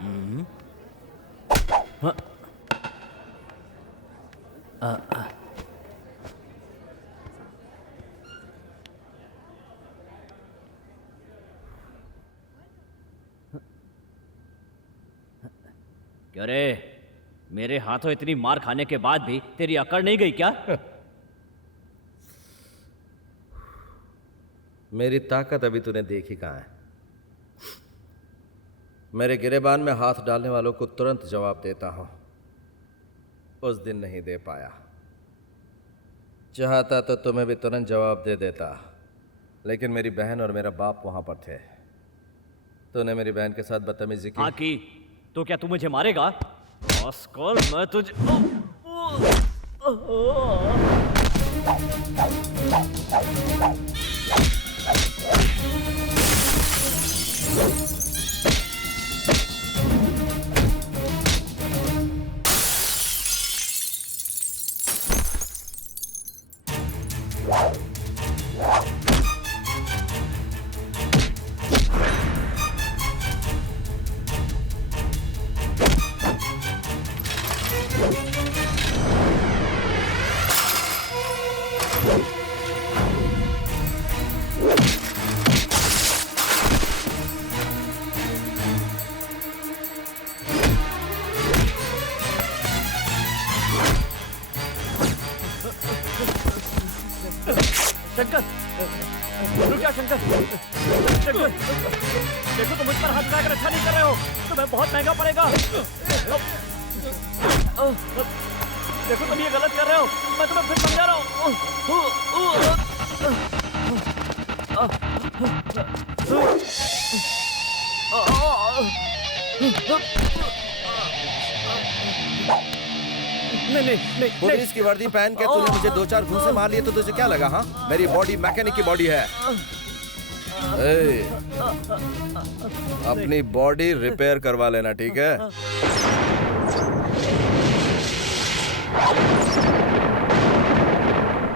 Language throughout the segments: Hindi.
हम्म। हाँ। क्या रे, मेरे हाथों इतनी मार खाने के बाद भी तेरी अकड़ नहीं गई क्या? मेरी ताकत अभी तूने देखी कहाँ है। मेरे गिरेबान में हाथ डालने वालों को तुरंत जवाब देता हूं। उस दिन नहीं दे पाया। चाहता तो तुम्हें भी तुरंत जवाब दे देता, लेकिन मेरी बहन और मेरा बाप वहां पर थे। तूने मेरी बहन के साथ बदतमीजी की। हाँ की। तो क्या तू मुझे मारेगा? ऑस्कर, मैं तुझे शंकर, रुक जा शंकर। शंकर, देखो तुम मुझ पर हाथ उठाकर अच्छा नहीं कर रहे हो, तुम्हें बहुत महंगा पड़ेगा। देखो तुम ये गलत कर रहे हो, मैं तुम्हें फिर समझा रहा हूँ। नहीं। पुलिस की वर्दी पहन के तूने मुझे 2-4 घूंसे मार लिए तो तुझे क्या लगा? हाँ, मेरी बॉडी मैकेनिक की बॉडी है। अपनी बॉडी रिपेयर करवा लेना, ठीक है?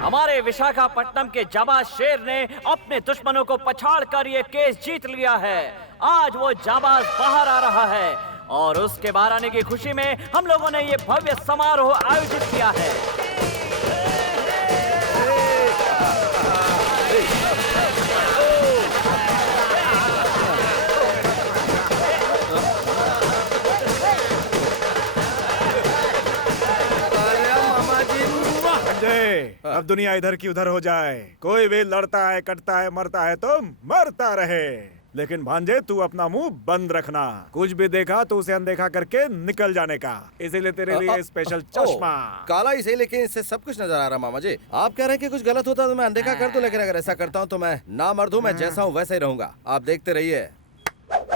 हमारे विशाखापट्टनम के जाबाज शेर ने अपने दुश्मनों को पछाड़कर ये केस जीत लिया है। आज वो जाबाज बाहर आ रहा है और उसके बाहर आने की खुशी में हम लोगों ने ये भव्य समारोह आयोजित किया है। अब दुनिया इधर की उधर हो जाए। कोई भी लड़ता है, कटता है, मरता है तो मरता रहे, लेकिन भांजे तू अपना मुंह बंद रखना। कुछ भी देखा तो उसे अनदेखा करके निकल जाने का। इसीलिए तेरे लिए स्पेशल चश्मा। काला ही सही, लेकिन इससे सब कुछ नजर आ रहा। मामा जी, आप कह रहे हैं कि कुछ गलत होता तो मैं अनदेखा कर दूं, लेकिन अगर ऐसा करता हूं तो मैं ना मर्द हूं। मैं जैसा हूं वैसा ही रहूंगा। आप देखते रहिए।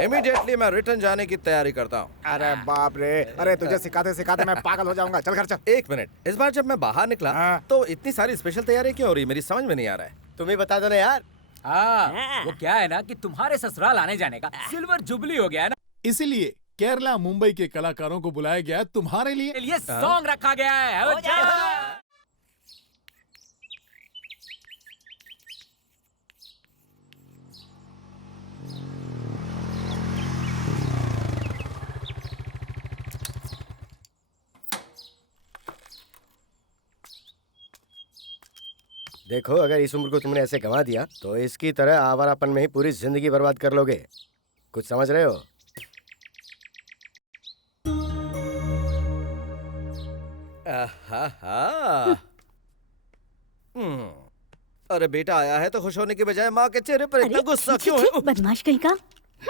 इमीडिएटली मैं रिटर्न जाने की तैयारी करता हूँ। अरे बाप रे, अरे तुझे सिखाते सिखाते मैं पागल हो जाऊंगा। चल घर चल। एक मिनट, इस बार जब मैं बाहर निकला तो इतनी सारी स्पेशल तैयारी क्यों हो रही? मेरी समझ में नहीं आ रहा है। तुम्हें बता दो ना यार। हाँ, वो क्या है ना कि तुम्हारे ससुराल आने जाने का सिल्वर जुबली हो गया है ना, इसीलिए केरला मुंबई के कलाकारों को बुलाया गया तुम्हारे लिए। इसलिए सॉन्ग रखा गया है। देखो, अगर इस उम्र को तुमने ऐसे गंवा दिया तो इसकी तरह आवारापन में ही पूरी जिंदगी बर्बाद कर लोगे। कुछ समझ रहे हो? अरे बेटा आया है तो खुश होने के बजाय माँ के चेहरे पर इतना गुस्सा क्यों है? बदमाश कहीं का।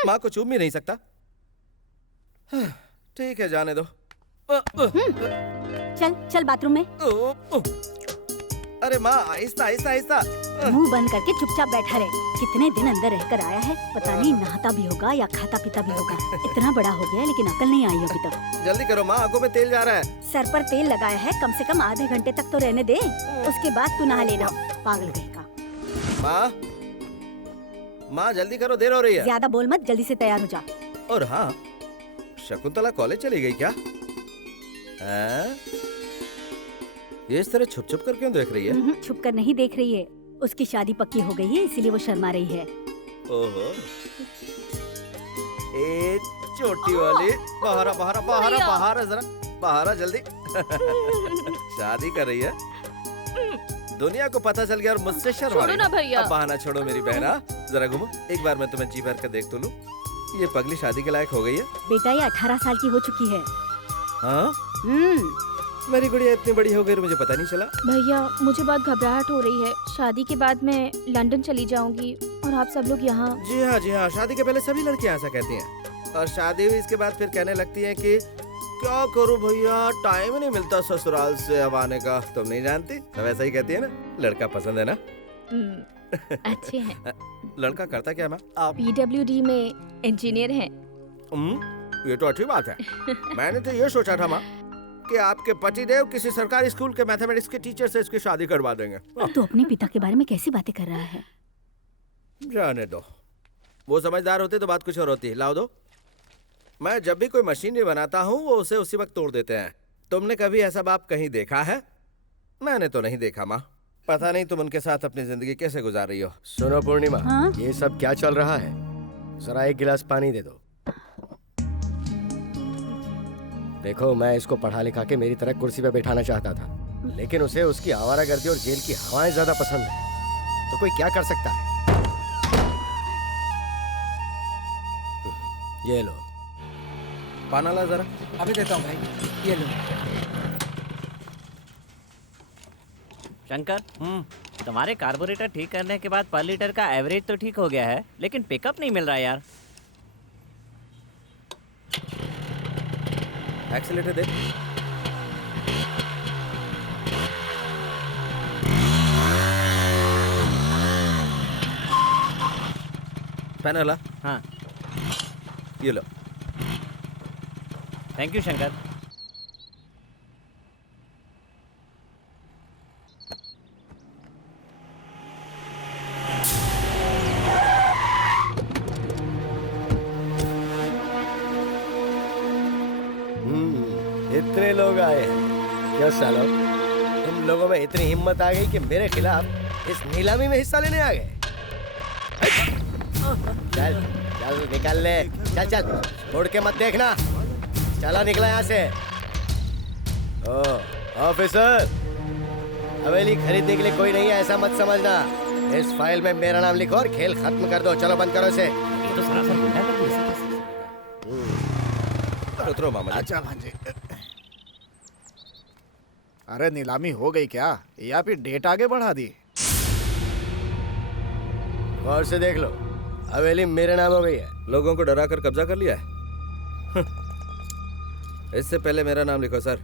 माँ को चूम भी नहीं सकता। ठीक है, जाने दो। चल चल बाथरूम में। अरे माँ, आहिस्ता आहिस्ता आहिस्ता। मुंह बंद करके चुपचाप बैठा रहे। कितने दिन अंदर रहकर आया है, पता नहीं नहाता भी होगा या खाता पीता भी होगा। इतना बड़ा हो गया लेकिन अकल नहीं आई अभी तक। जल्दी करो माँ, आंखों में तेल जा रहा है। सर पर तेल लगाया है, कम से कम आधे घंटे तक तो रहने दे, उसके बाद तू नहा लेना। पागल कहेगा। माँ, माँ जल्दी करो, देर हो रही है। ज्यादा बोल मत, जल्दी से तैयार हो जा। और हाँ, शकुंतला कॉलेज चली गई क्या? ये इस तरह छुप छुप कर क्यों देख रही है? छुप कर नहीं देख रही है, उसकी शादी पक्की हो गई है इसीलिए वो शर्मा रही है। ओहो, छोटी वाली बाहर आ, बाहर आ, बाहर आ, बाहर आ, जरा बाहर आ जल्दी। शादी कर रही है, दुनिया को पता चल गया और मुझसे शर्मा रही है। भैया। अब बहाना छोड़ो मेरी बहना, जरा घूमो। एक बार मैं तुम्हें जी भर कर देख तो लूं। ये पगली शादी के लायक हो गई है। बेटा ये 18 साल की हो चुकी है। हाँ, मेरी गुड़िया इतनी बड़ी हो गई और मुझे पता नहीं चला। भैया मुझे बहुत घबराहट हो रही है। शादी के बाद मैं लंदन चली जाऊंगी और आप सब लोग यहाँ। जी हाँ जी हाँ, शादी के पहले सभी लड़कियां ऐसा कहती हैं और शादी हुई इसके बाद फिर कहने लगती हैं कि क्या करूं भैया, टाइम ही नहीं मिलता ससुराल से अब आने का। तुम नहीं जानती, सब ऐसा ही कहती है ना। लड़का पसंद है ना? अच्छे हैं। लड़का करता क्या मैम? आप PWD में इंजीनियर हैं। ये तो अच्छी बात है। मैंने तो ये सोचा था माँ कि आपके पतिदेव किसी सरकारी स्कूल के मैथमेटिक्स के टीचर से इसकी शादी करवा देंगे। तू अपने पिता के बारे में कैसी बातें कर रहा है? जाने दो, वो समझदार होते तो बात कुछ और होती। लाओ दो। मैं जब भी कोई मशीनरी बनाता हूँ वो उसे उसी वक्त तोड़ देते हैं। तुमने कभी ऐसा बाप कहीं देखा है? मैंने तो नहीं देखा माँ। पता नहीं तुम उनके साथ अपनी जिंदगी कैसे गुजार रही हो। सुनो पूर्णिमा, हाँ? ये सब क्या चल रहा है? जरा एक गिलास पानी दे दो। देखो, मैं इसको पढ़ा लिखा के मेरी तरह कुर्सी पे बैठाना चाहता था, लेकिन उसे उसकी आवारागर्दी और जेल की हवाएं ज्यादा पसंद है। तो कोई क्या कर सकता है? ये लो पाना ला जरा। अभी देता हूँ भाई, ये लो। शंकर, तुम्हारे कार्बोरेटर ठीक करने के बाद पर लीटर का एवरेज तो ठीक हो गया है, लेकिन पिकअप नहीं मिल रहा यार। एक्सीलेटर दे। पैनल ला। हाँ, ये लो। Thank you Shankar. इतने लोग आए हैं क्या सालो? तुम लोगों में इतनी हिम्मत आ गई कि मेरे खिलाफ इस नीलामी में हिस्सा लेने आ गए? चल चल निकाल ले, चल चल, मुड़ के मत देखना। चला निकला यहाँ से। ओ ऑफिसर, हवेली खरीदने के लिए कोई नहीं है ऐसा मत समझना। इस फाइल में मेरा नाम लिखो और खेल खत्म कर दो। चलो बंद करो इसे। ये तो सरासर गुंडागर्दी है। उतरो मामा जी। अच्छा भांजे, अरे नीलामी हो गई क्या या फिर डेट आगे बढ़ा दी? गौर से देख लो, हवेली मेरे नाम हो गई है। लोगों को डरा कर कब्जा कर लिया है। इससे पहले मेरा नाम लिखो सर।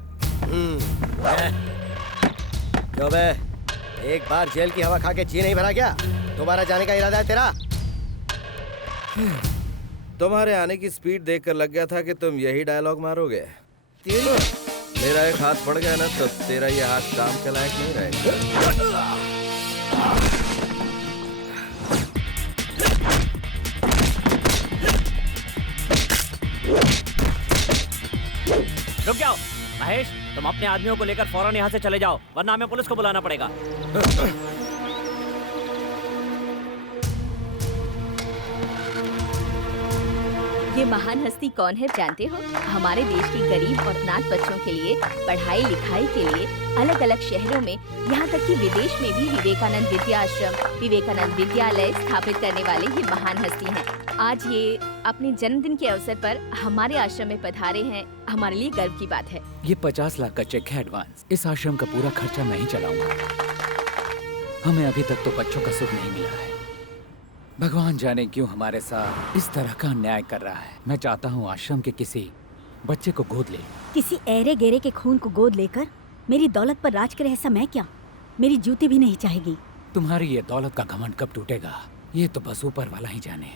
जो बे, एक बार जेल की हवा खा के जी नहीं भरा क्या? दोबारा जाने का इरादा है तेरा? तुम्हारे आने की स्पीड देखकर लग गया था कि तुम यही डायलॉग मारोगे। मेरा एक हाथ पड़ गया ना तो तेरा ये हाथ काम के लायक नहीं रहेगा। रुक जाओ महेश, तुम अपने आदमियों को लेकर फौरन यहाँ से चले जाओ, वरना हमें पुलिस को बुलाना पड़ेगा। ये महान हस्ती कौन है जानते हो? हमारे देश के गरीब और अनाथ बच्चों के लिए पढ़ाई लिखाई के लिए अलग अलग शहरों में, यहाँ तक कि विदेश में भी विवेकानंद विद्या आश्रम, विवेकानंद विद्यालय स्थापित करने वाले ये महान हस्ती हैं। आज ये अपने जन्मदिन के अवसर पर हमारे आश्रम में पधारे हैं, हमारे लिए गर्व की बात है। ये 50 लाख का चेक है एडवांस। इस आश्रम का पूरा खर्चा मैं ही चलाऊंगा। हमें अभी तक तो बच्चों का सुख नहीं मिला है। भगवान जाने क्यों हमारे साथ इस तरह का अन्याय कर रहा है। मैं चाहता हूँ आश्रम के किसी बच्चे को गोद ले। किसी ऐरे गेरे के खून को गोद लेकर मेरी दौलत पर राज करे ऐसा मैं क्या? मेरी जूती भी नहीं चाहेगी। तुम्हारी ये दौलत का घमंड कब टूटेगा, ये तो बस ऊपर वाला ही जाने।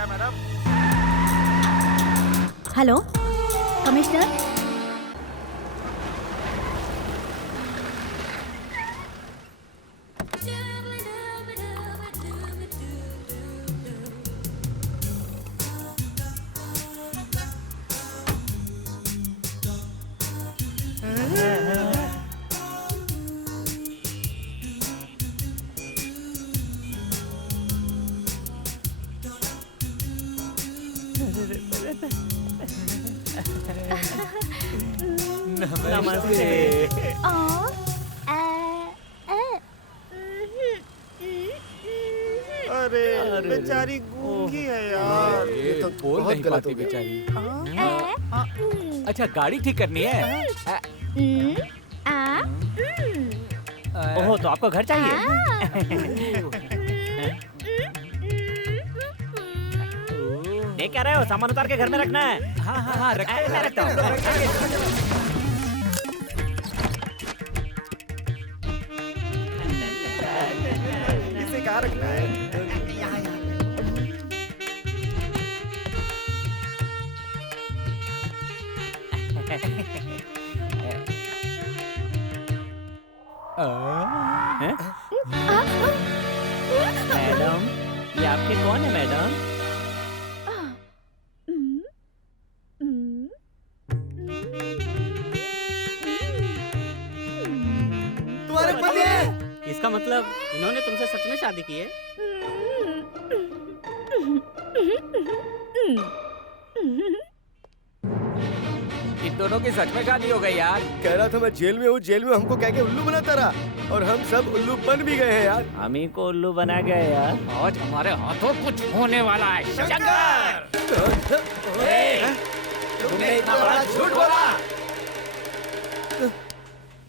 शुक्रिया मैडम। Hello commissioner. अरे बेचारी गूंगी है यार। ये तो बोल नहीं पाती बेचारी। अच्छा गाड़ी ठीक करनी है। ओह तो आपको घर चाहिए? देख क्या रहे हो, सामान उतार के घर में रखना है। हाँ हाँ हाँ मैं रखता हूँ। इसे कहाँ रखना है? मैडम ये आपके कौन है मैडम? तुम्हारे पति हैं? इसका मतलब इन्होंने तुमसे सच में शादी की है? इन दोनों की सच में शादी हो गई यार। कह रहा था मैं जेल में हूँ, जेल में हमको कह के उल्लू बनाता रहा और हम सब उल्लू बन भी गए हैं यार। हम ही को उल्लू बना गए यार। आज हमारे हाथों कुछ होने वाला है। शंकर! तुमने इतना बड़ा झूठ बोला।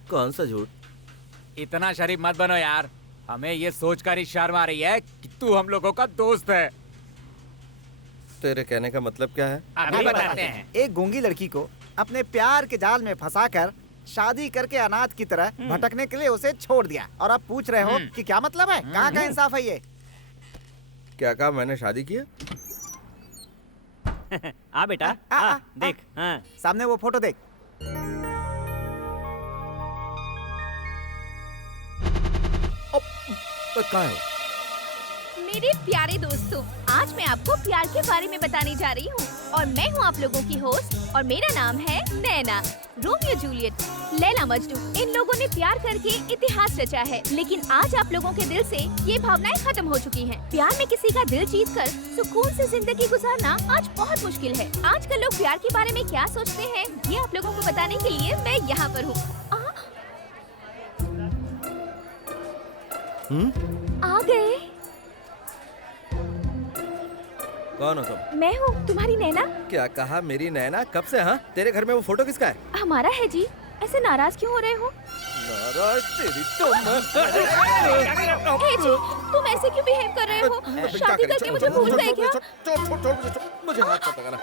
कौन सा झूठ? इतना शरीफ मत बनो यार। हमें ये सोचकर ही शर्म आ रही है कि तू हम लोगों का दोस्त है। तेरे कहने का मतलब क्या है? अभी बताते हैं। एक गूंगी लड़की को अपने प्यार के जाल में फंसाकर शादी करके अनाथ की तरह भटकने के लिए उसे छोड़ दिया और अब पूछ रहे हो कि क्या मतलब है? कहाँ का इंसाफ है ये? क्या कहा मैंने शादी किया? आ बेटा देख। हाँ सामने वो फोटो देख। कहाँ है? मेरे प्यारे दोस्तों, आज मैं आपको प्यार के बारे में बताने जा रही हूँ और मैं हूँ आप लोगों की होस्ट और मेरा नाम है नैना। रोमियो जूलियट, लैला मजनू, इन लोगों ने प्यार करके इतिहास रचा है, लेकिन आज आप लोगों के दिल से ये भावनाएं खत्म हो चुकी हैं। प्यार में किसी का दिल जीतकर सुकून से जिंदगी गुजारना आज बहुत मुश्किल है। आजकल लोग प्यार के बारे में क्या सोचते हैं, ये आप लोगों को बताने के लिए मैं यहाँ पर हूँ। आ गए। कौन हो तुम? मैं हूँ तुम्हारी नैना। क्या कहा मेरी नैना? कब से? हाँ तेरे घर में वो फोटो किसका है? हमारा है जी। ऐसे नाराज क्यों हो रहे हो? नाराज तेरी तो मैं। ए जी, तुम ऐसे क्यों बिहेव कर रहे हो? शादी करके मुझे भूल गए क्या? मुझे हाथ मत लगाना।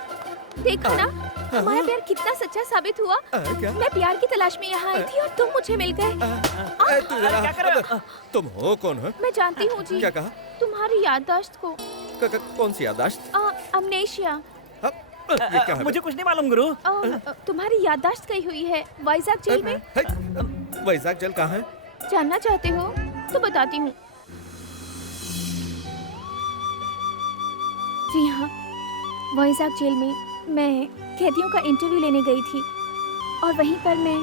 देखो ना, हमारा प्यार कितना सच्चा साबित हुआ। क्या? मैं प्यार की तलाश में यहाँ आई थी और तुम मुझे मिल गए। क्या कर रहे हो? तुम हो कौन है? मैं जानती हूँ जी। क्या कहा? तुम्हारी याददाश्त को। कौन सी याददाश्त? अमनेशिया। ये क्या है? मुझे कुछ नहीं मालूम गुरु। तुम्हारी याददाश्त गई हुई है वाइजाग जेल में। वाइजाग जेल कहाँ है? जानना चाहते हो तो बताती हूँ। जी हाँ, वाइजाग जेल में मैं कैदियों का इंटरव्यू लेने गई थी और वहीं पर मैं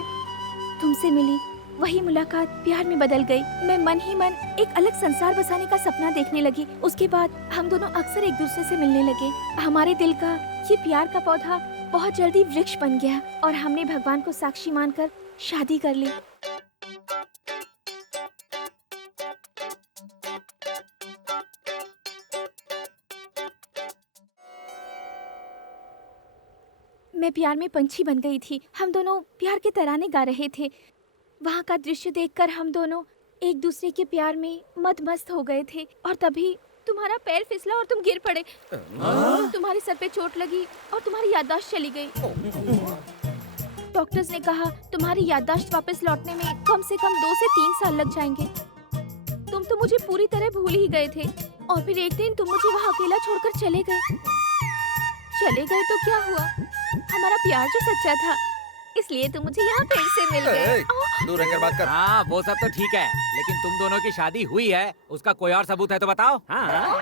तुमसे मिली। वही मुलाकात प्यार में बदल गई। मैं मन ही मन एक अलग संसार बसाने का सपना देखने लगी। उसके बाद हम दोनों अक्सर एक दूसरे से मिलने लगे। हमारे दिल का ये प्यार का पौधा बहुत जल्दी वृक्ष बन गया और हमने भगवान को साक्षी मानकर शादी कर ली। मैं प्यार में पंछी बन गई थी। हम दोनों प्यार के तराने गा रहे थे। वहाँ का दृश्य देखकर हम दोनों एक दूसरे के प्यार में मदमस्त हो गए थे और तभी तुम्हारा पैर फिसला और तुम गिर पड़े। तुम्हारे सर पे चोट लगी और तुम्हारी याददाश्त चली गई। डॉक्टर्स ने कहा तुम्हारी याददाश्त वापस लौटने में कम से कम 2 से 3 साल लग जाएंगे। तुम तो मुझे पूरी तरह भूल ही गए थे। और फिर एक दिन तुम मुझे वहाँ अकेला छोड़कर चले गए। चले गए तो क्या हुआ? हमारा प्यार जो सच्चा था, इसलिए तुम मुझे यहाँ फिर से मिल गए। दूर रहकर बात कर। हाँ वो सब तो ठीक है, लेकिन तुम दोनों की शादी हुई है, उसका कोई और सबूत है तो बताओ। हाँ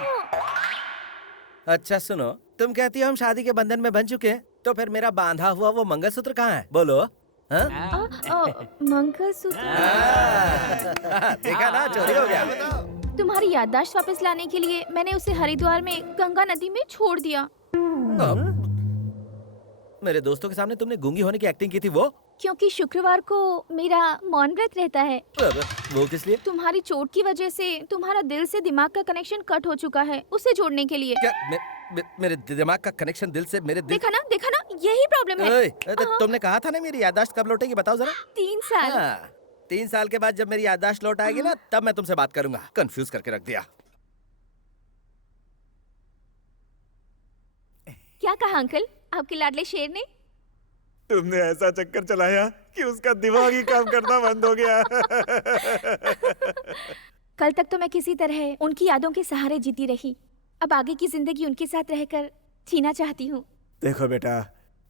अच्छा सुनो, तुम कहती हो हम शादी के बंधन में बन चुके हैं, तो फिर मेरा बांधा हुआ वो मंगलसूत्र कहाँ है? बोलो। हाँ? मंगलसूत्र देखा ना, चोरी हो गया। तुम्हारी याददाश्त वापस लाने के लिए मैंने उसे हरिद्वार में गंगा नदी में छोड़ दिया। मेरे दोस्तों के सामने तुमने गूंगी होने की एक्टिंग की थी वो? क्योंकि शुक्रवार को मेरा मौन व्रत रहता है। वो किस लिए? तुम्हारी चोट की वजह से तुम्हारा दिल से दिमाग का कनेक्शन कट हो चुका है, उसे जोड़ने के लिए। क्या मेरे दिमाग का कनेक्शन दिल से मेरे दिल... देखा ना यही प्रॉब्लम है। तुमने कहा था ना मेरी याददाश्त कब लौटेगी, बताओ जरा। 3 साल। 3 साल के बाद जब मेरी याददाश्त लौट आएगी ना, तब मैं तुमसे बात करूंगा। कंफ्यूज करके रख दिया। क्या कहा अंकल आपके लाडले शेर ने? तुमने ऐसा चक्कर चलाया कि उसका दिमाग ही काम करना बंद हो गया। कल तक तो मैं किसी तरह उनकी यादों के सहारे जीती रही, अब आगे की जिंदगी उनके साथ रहकर जीना चाहती हूँ। देखो बेटा,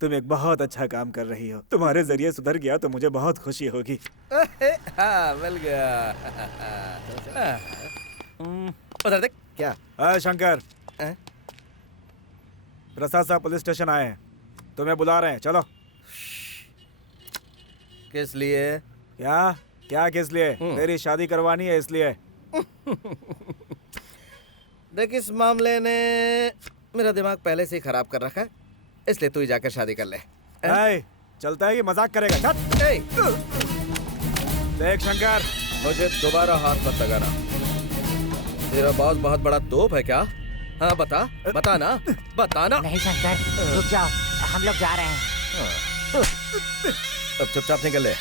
तुम एक बहुत अच्छा काम कर रही हो। तुम्हारे जरिए सुधर गया तो मुझे बहुत खुशी होगी। हाँ, मिल गया। उधर देख। क्या? शंकर, प्रसाद साहब पुलिस स्टेशन आए हैं, तुम्हें बुला रहे हैं, चलो। किस लिए? क्या किस लिए? तेरी शादी करवानी है इसलिए। देख, इस मामले ने मेरा दिमाग पहले से ही खराब कर रखा है, इसलिए तू ही जाकर शादी कर ले। चलता है कि मजाक करेगा? देख शंकर, मुझे दोबारा हाथ मत लगाना। तेरा बॉस बहुत बड़ा तोप है क्या? हाँ बता ना। नहीं शंकर, रुक जाओ, हम लोग जा रहे हैं। अब चुपचाप निकल ले।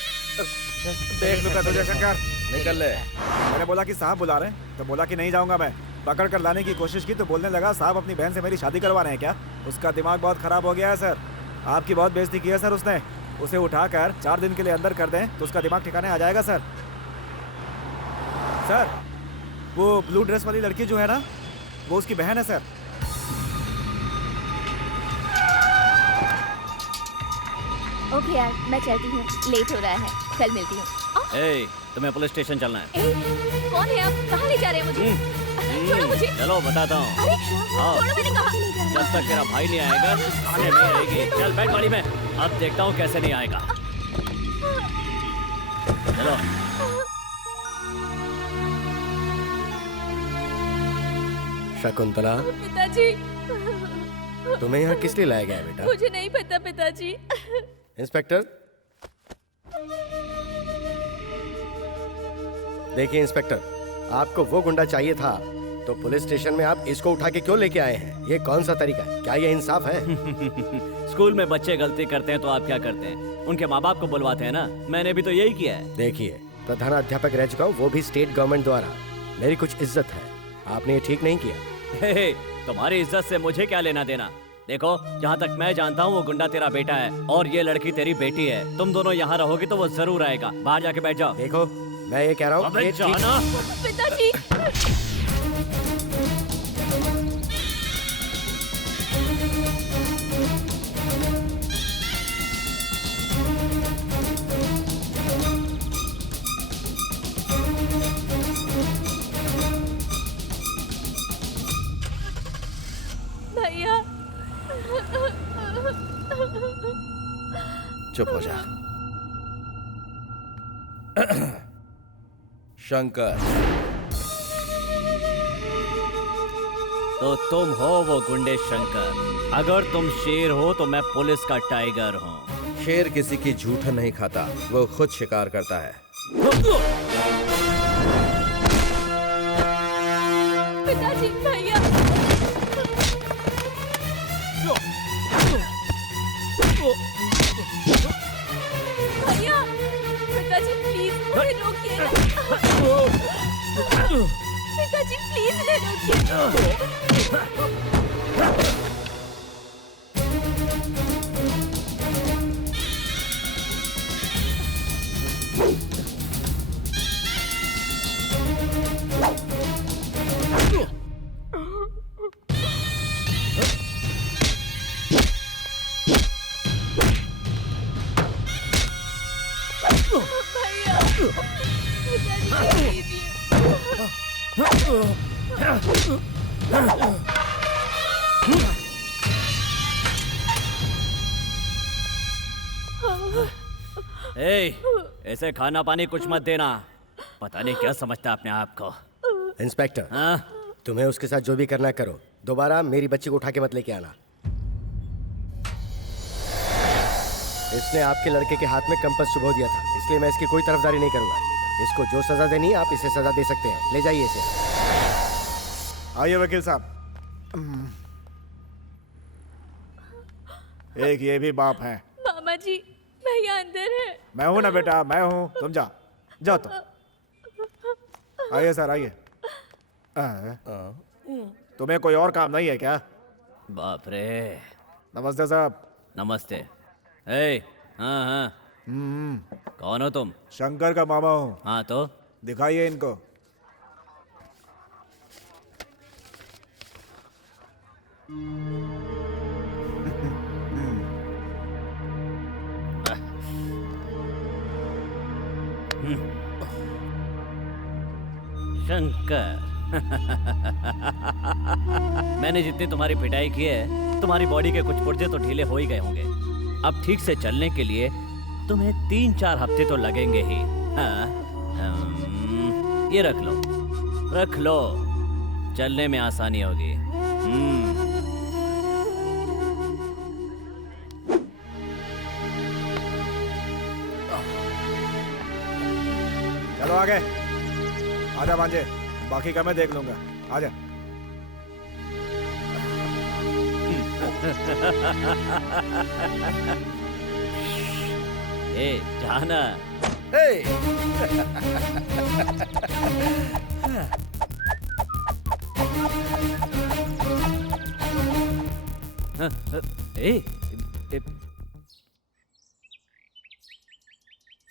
देख लूंगा तुझे शंकर, निकल ले। मैंने बोला कि साहब बुला रहे हैं तो बोला कि नहीं जाऊंगा मैं। पकड़ कर लाने की कोशिश की तो बोलने लगा साहब अपनी बहन से मेरी शादी करवा रहे हैं क्या? उसका दिमाग बहुत खराब हो गया है सर। आपकी बहुत बेइज्जती की है सर उसने। उसे उठाकर 4 दिन के लिए अंदर कर दें तो उसका दिमाग ठिकाने आ जाएगा सर। सर, वो ब्लू ड्रेस वाली लड़की जो है ना, वो उसकी बहन है सर। ओके यार, मैं चलती हूँ, लेट हो रहा है, कल मिलती हूँ। तुम्हें पुलिस स्टेशन चलना है। कौन है आप? कहाँ ले जा रहे हैं मुझे? छोड़ो मुझे। चलो बताता हूँ। अरे छोड़ो, मैंने कहा। जब तक तेरा भाई नहीं आएगा थाने नहीं आएगी। चल बैठ गाड़ी में, अब देखता हूँ कैसे नहीं आएगा। चलो। शकुंतला, पिताजी, तुम्हें यहाँ किस लिए लाया गया है बेटा? मुझे नहीं पता पिताजी। इंस्पेक्टर, देखिए इंस्पेक्टर, आपको वो गुंडा चाहिए था तो पुलिस स्टेशन में आप इसको उठा के क्यों लेके आए हैं? ये कौन सा तरीका है? क्या ये इंसाफ है? स्कूल में बच्चे गलती करते हैं तो आप क्या करते हैं? उनके माँ बाप को बुलवाते हैं ना। मैंने भी तो यही किया है। देखिए, प्रधानाध्यापक रह चुका हूँ, वो भी स्टेट गवर्नमेंट द्वारा। मेरी कुछ इज्जत है, आपने ये ठीक नहीं किया। तुम्हारी इज्जत से मुझे क्या लेना देना? देखो, जहाँ तक मैं जानता हूँ वो गुंडा तेरा बेटा है और ये लड़की तेरी बेटी है। तुम दोनों यहाँ रहोगे तो वो जरूर आएगा। बाहर जाके बैठ जाओ। देखो, मैं ये कह रहा हूँ पिताजी। भैया, चुप हो जा। शंकर, तो तुम हो वो गुंडे शंकर। अगर तुम शेर हो तो मैं पुलिस का टाइगर हूँ। शेर किसी की झूठन नहीं खाता, वो खुद शिकार करता है। पिताजी, भैया। भैया, पिताजी प्लीज मुझे रोकिए। पिताजी प्लीज इन्हें रोकिए। ए, ऐसे खाना पानी कुछ मत देना। पता नहीं क्या समझता है अपने आप को। इंस्पेक्टर, हाँ? तुम्हें उसके साथ जो भी करना है करो, दोबारा मेरी बच्ची को उठा के मत लेके आना। इसने आपके लड़के के हाथ में कंपास चुभो दिया था, इसलिए मैं इसकी कोई तरफदारी नहीं करूंगा। इसको जो सजा देनी है आप इसे सजा दे सकते हैं। ले जाइए इसे। आइए वकील साहब। एक ये भी बाप है। मामा जी, भैया अंदर है। मैं हूं ना बेटा, मैं हूं। तुम जाओ तो। आइए सर, आइए। तुम्हें कोई और काम नहीं है क्या? बाप रे। नमस्ते साहब। नमस्ते। ए, हाँ हाँ, कौन हो तुम? शंकर का मामा हूँ। हाँ तो दिखाइए इनको। शंकर। मैंने जितनी तुम्हारी पिटाई की है, तुम्हारी बॉडी के कुछ पुर्जे तो ढीले हो ही गए होंगे। अब ठीक से चलने के लिए तुम्हें 3-4 हफ्ते तो लगेंगे ही। हाँ, ये रख लो, चलने में आसानी होगी। चलो आगे। आजा भांजे, बाकी का मैं देख लूंगा। आजा। ए, जाना।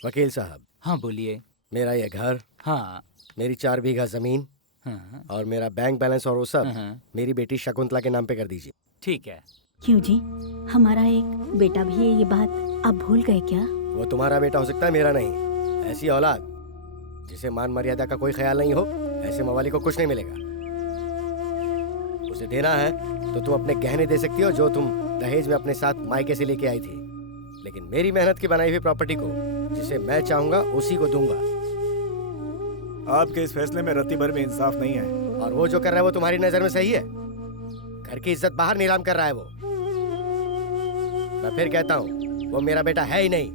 वकील साहब। हाँ बोलिए। मेरा ये घर, हाँ, मेरी 4 बीघा जमीन, हाँ, और मेरा बैंक बैलेंस और वो सब हाँ। मेरी बेटी शकुंतला के नाम पे कर दीजिए। ठीक है। क्यों जी, हमारा एक बेटा भी है, ये बात आप भूल गए क्या? वो तुम्हारा बेटा हो सकता है, मेरा नहीं। ऐसी औलाद जिसे मान मर्यादा का कोई ख्याल नहीं हो, ऐसे मवाली को कुछ नहीं मिलेगा। उसे देना है तो तुम अपने गहने दे सकती हो, जो तुम दहेज में अपने साथ मायके से लेके आई थी। लेकिन मेरी मेहनत की बनाई हुई प्रॉपर्टी को जिसे मैं चाहूंगा उसी को दूंगा। आपके इस फैसले में रत्ती भर में इंसाफ नहीं है। और वो जो कर रहा है वो तुम्हारी नजर में सही है? घर की इज्जत बाहर नीलाम कर रहा है वो। मैं फिर कहता हूँ, वो मेरा बेटा है ही नहीं।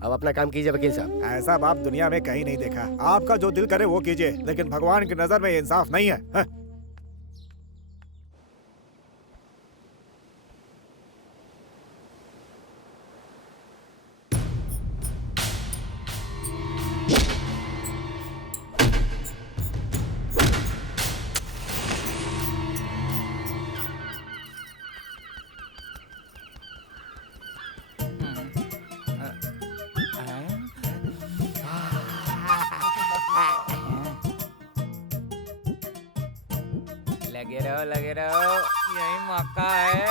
अब अपना काम कीजिए वकील साहब। ऐसा बाप दुनिया में कहीं नहीं देखा। आपका जो दिल करे वो कीजिए, लेकिन भगवान की नजर में ये इंसाफ नहीं है। हाँ? लगे रहो, यही मौका है।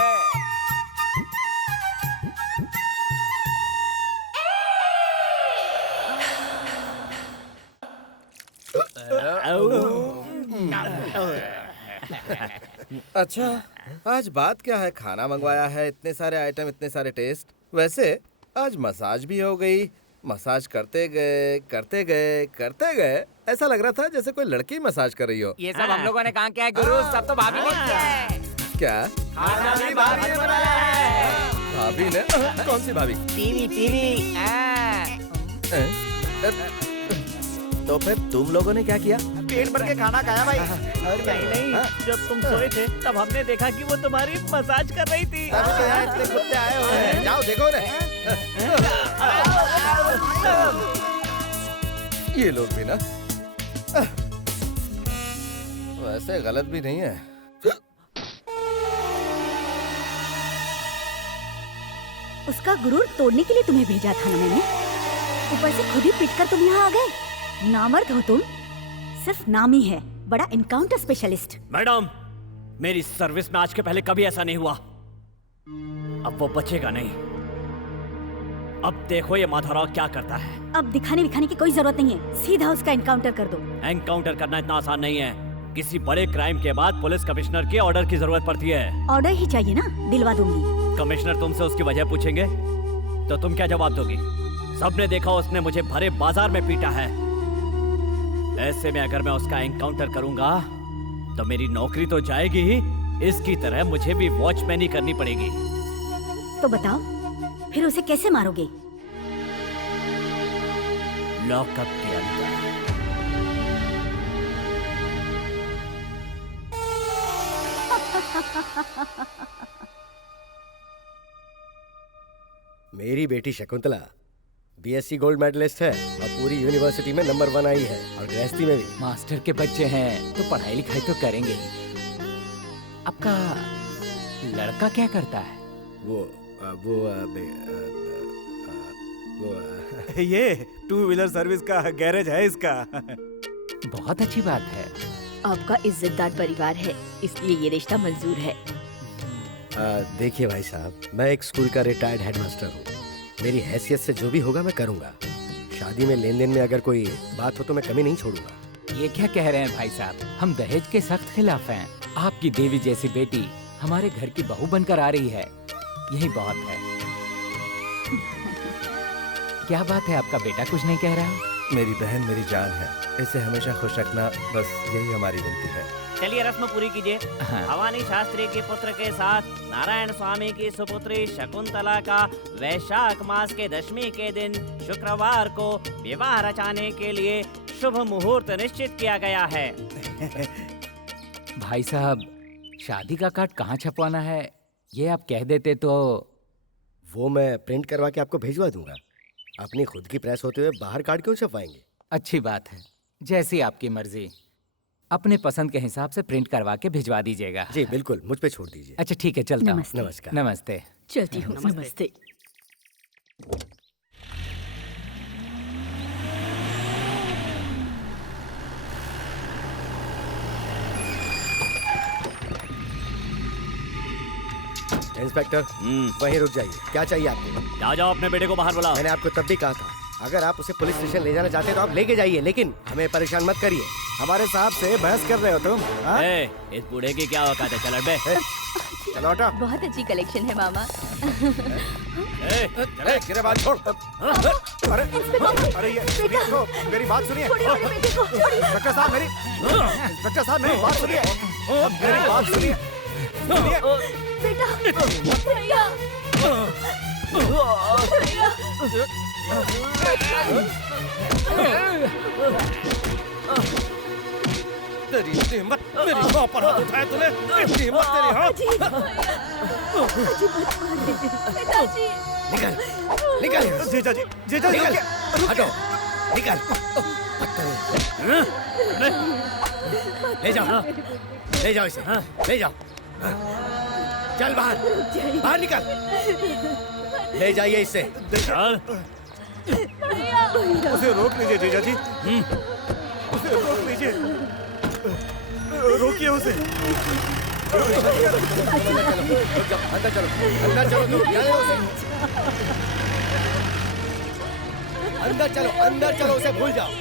अच्छा, आज बात क्या है? खाना मंगवाया है, इतने सारे आइटम, इतने सारे टेस्ट। वैसे आज मसाज भी हो गई। मसाज करते गए ऐसा लग रहा था जैसे कोई लड़की मसाज कर रही हो। ये सब हम लोगों ने कहा क्या है गुरु? सब तो भाभी ने किया है। क्या? खाना भी भाभी ने बनाया है। भाभी ने? कौन सी भाभी? टीवी। तो फिर तुम लोगों ने क्या किया? पेट भर के खाना खाया भाई। और नहीं, जब तुम सोए थे तब हमने देखा कि वो तुम्हारी मसाज कर रही थी। तभी तो यहाँ इतने कुत्ते आए हुए हैं। जाओ देखो रे। ये लोग भी ना वैसे गलत भी नहीं है। उसका गुरूर तोड़ने के लिए तुम्हें भेजा था ना मैंने। ऊपर से खुद ही पिटकर तुम यहाँ आ गए। नामर्द हो तुम, सिर्फ नाम ही है बड़ा एनकाउंटर स्पेशलिस्ट। मैडम, मेरी सर्विस में आज के पहले कभी ऐसा नहीं हुआ। अब वो बचेगा नहीं। अब देखो ये माधवराव क्या करता है। अब दिखाने की कोई जरूरत नहीं है, सीधा उसका एनकाउंटर कर दो। एनकाउंटर करना इतना आसान नहीं है। किसी बड़े क्राइम के बाद पुलिस कमिश्नर के ऑर्डर की जरूरत पड़ती है। ऑर्डर ही चाहिए ना, दिलवा दूंगी। कमिश्नर तुमसे उसकी वजह पूछेंगे तो तुम क्या जवाब दोगी? सबने देखा उसने मुझे भरे बाजार में पीटा है। ऐसे में अगर मैं उसका एनकाउंटर करूंगा तो मेरी नौकरी तो जाएगी ही, इसकी तरह मुझे भी वॉचमैनी करनी पड़ेगी। तो बताओ फिर उसे कैसे मारोगे? लॉकअप के अंदर। मेरी बेटी शकुंतला बीएससी गोल्ड मेडलिस्ट है और पूरी यूनिवर्सिटी में नंबर 1 आई है और गृहस्थी में भी। मास्टर के बच्चे हैं तो पढ़ाई लिखाई तो करेंगे ही। आपका लड़का क्या करता है? ये 2 व्हीलर सर्विस का गैरेज है इसका। बहुत अच्छी बात है। आपका इज्जतदार परिवार है, इसलिए ये रिश्ता मंजूर है। देखिए भाई साहब, मैं एक स्कूल का रिटायर्ड हेडमास्टर हूँ। मेरी हैसियत से जो भी होगा मैं करूँगा। शादी में लेन देन में अगर कोई बात हो तो मैं कमी नहीं छोड़ूंगा। ये क्या कह रहे हैं भाई साहब? हम दहेज के सख्त खिलाफ हैं। आपकी देवी जैसी बेटी हमारे घर की बहू बनकर आ रही है, यही बहुत है। क्या बात है, आपका बेटा कुछ नहीं कह रहा? मेरी बहन मेरी जान है, इसे हमेशा खुश रखना, बस यही हमारी विनती है। चलिए रस्म पूरी कीजिए। भवानी शास्त्री के पुत्र के साथ नारायण स्वामी की सुपुत्री शकुंतला का वैशाख मास के 10वीं के दिन शुक्रवार को विवाह रचाने के लिए शुभ मुहूर्त निश्चित किया गया है। भाई साहब, शादी का कार्ड कहाँ छपवाना है ये आप कह देते तो। वो मैं प्रिंट करवा के आपको भेजवा दूंगा। अपनी खुद की प्रेस होते हुए बाहर कार्ड क्यों छपवाएंगे? अच्छी बात है, जैसी आपकी मर्जी। अपने पसंद के हिसाब से प्रिंट करवा के भिजवा दीजिएगा। जी बिल्कुल, मुझ पे छोड़ दीजिए। अच्छा ठीक है, चलता हूँ। नमस्कार। नमस्ते। चलती हूँ। नमस्ते। इंस्पेक्टर, वहीं रुक जाइए। क्या चाहिए आपको? जा जाओ, अपने बेटे को बाहर बुलाओ। मैंने आपको तब भी कहा था, अगर आप उसे पुलिस स्टेशन ले जाना चाहते तो आप लेके जाइए, लेकिन हमें परेशान मत करिए। हमारे साहब से बहस कर रहे हो तुम? इस बूढ़े की क्या औकात है? चल हट बे। चलो हटा। बहुत अच्छी कलेक्शन है मामा। गिरे बात छोड़। अरे ये देखो, मेरी बात सुनिए। इंस्पेक्टर साहब मेरी बात सुनिए। मेरी बात सुनिए। बेटा, भैया, तेरी हिम्मत, मेरी माँ पर हाथ उठाया तूने? तेरी हिम्मत, तेरी हाँ? पिताजी, निकल। जीजा जी, हटो, निकल। ले जाओ इसे, ले जाओ। चल बाहर, बाहर निकल। ले जाइए इसे। चल। उसे रोक लीजिए जीजा जी। उसे रोक लीजिए। रोकिए उसे। अंदर चलो, अंदर चलो तुम। जाने दो उसे। अंदर चलो, उसे भूल जाओ।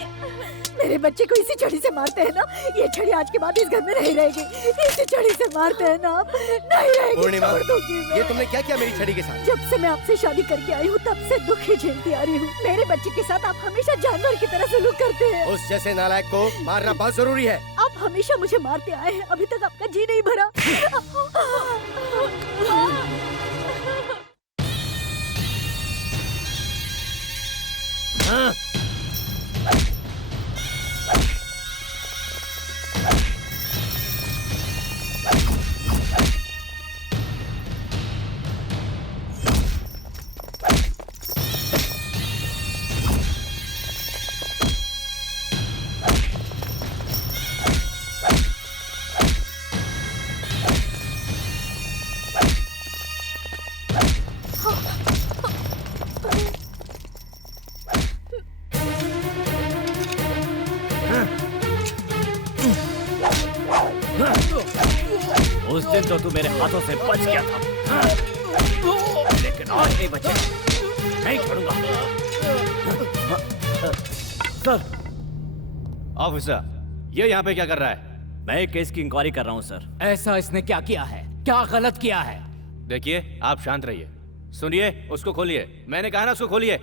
मेरे बच्चे को इसी छड़ी से मारते हैं ना? ये छड़ी आज के बाद इस घर में नहीं रहेगी। इसी छड़ी से मारते हैं ना आप? नहीं रहेगी। पूर्णिमा, छोड़ दूंगी मैं। ये तुमने क्या किया मेरी छड़ी के साथ? जब से मैं आपसे शादी करके आई हूँ तब से दुख ही झेलती आ रही हूँ। मेरे बच्चे के साथ आप हमेशा जानवर की तरह सलूक करते हैं। उस जैसे नालायक को मारना बहुत जरूरी है। आप हमेशा मुझे मारते आए हैं, अभी तक आपका जी नहीं भरा। उस दिन तो तू मेरे हाथों से बच गया था, लेकिन आज नहीं बचे। नहीं छोड़ूंगा। सर। ऑफिसर, ये यहाँ पे क्या कर रहा है? मैं एक केस की इंक्वायरी कर रहा हूँ सर। ऐसा इसने क्या किया है? क्या गलत किया है? देखिए, आप शांत रहिए। सुनिए, उसको खोलिए। मैंने कहा ना उसको खोलिए।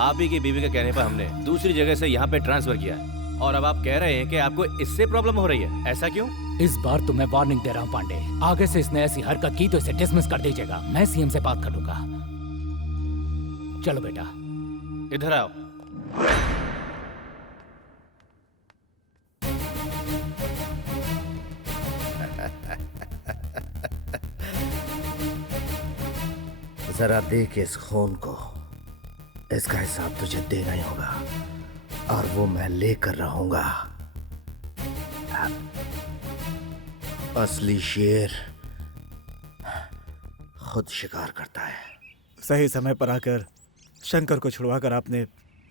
आप ही की बीवी के कहने पर हमने दूसरी जगह से यहाँ पे ट्रांसफर किया है। और अब आप कह रहे हैं कि आपको इससे प्रॉब्लम हो रही है, ऐसा क्यों? इस बार तो मैं वार्निंग दे रहा हूँ पांडे, आगे से इसने ऐसी हरकत की तो इसे डिसमिस कर दीजिएगा। मैं सीएम से बात कर लूंगा। चलो बेटा, इधर आओ। जरा देख इस खून को, इसका हिसाब तुझे देना ही होगा और वो मैं लेकर रहूंगा। असली शेर खुद शिकार करता है। सही समय पर आकर शंकर को छुड़वाकर आपने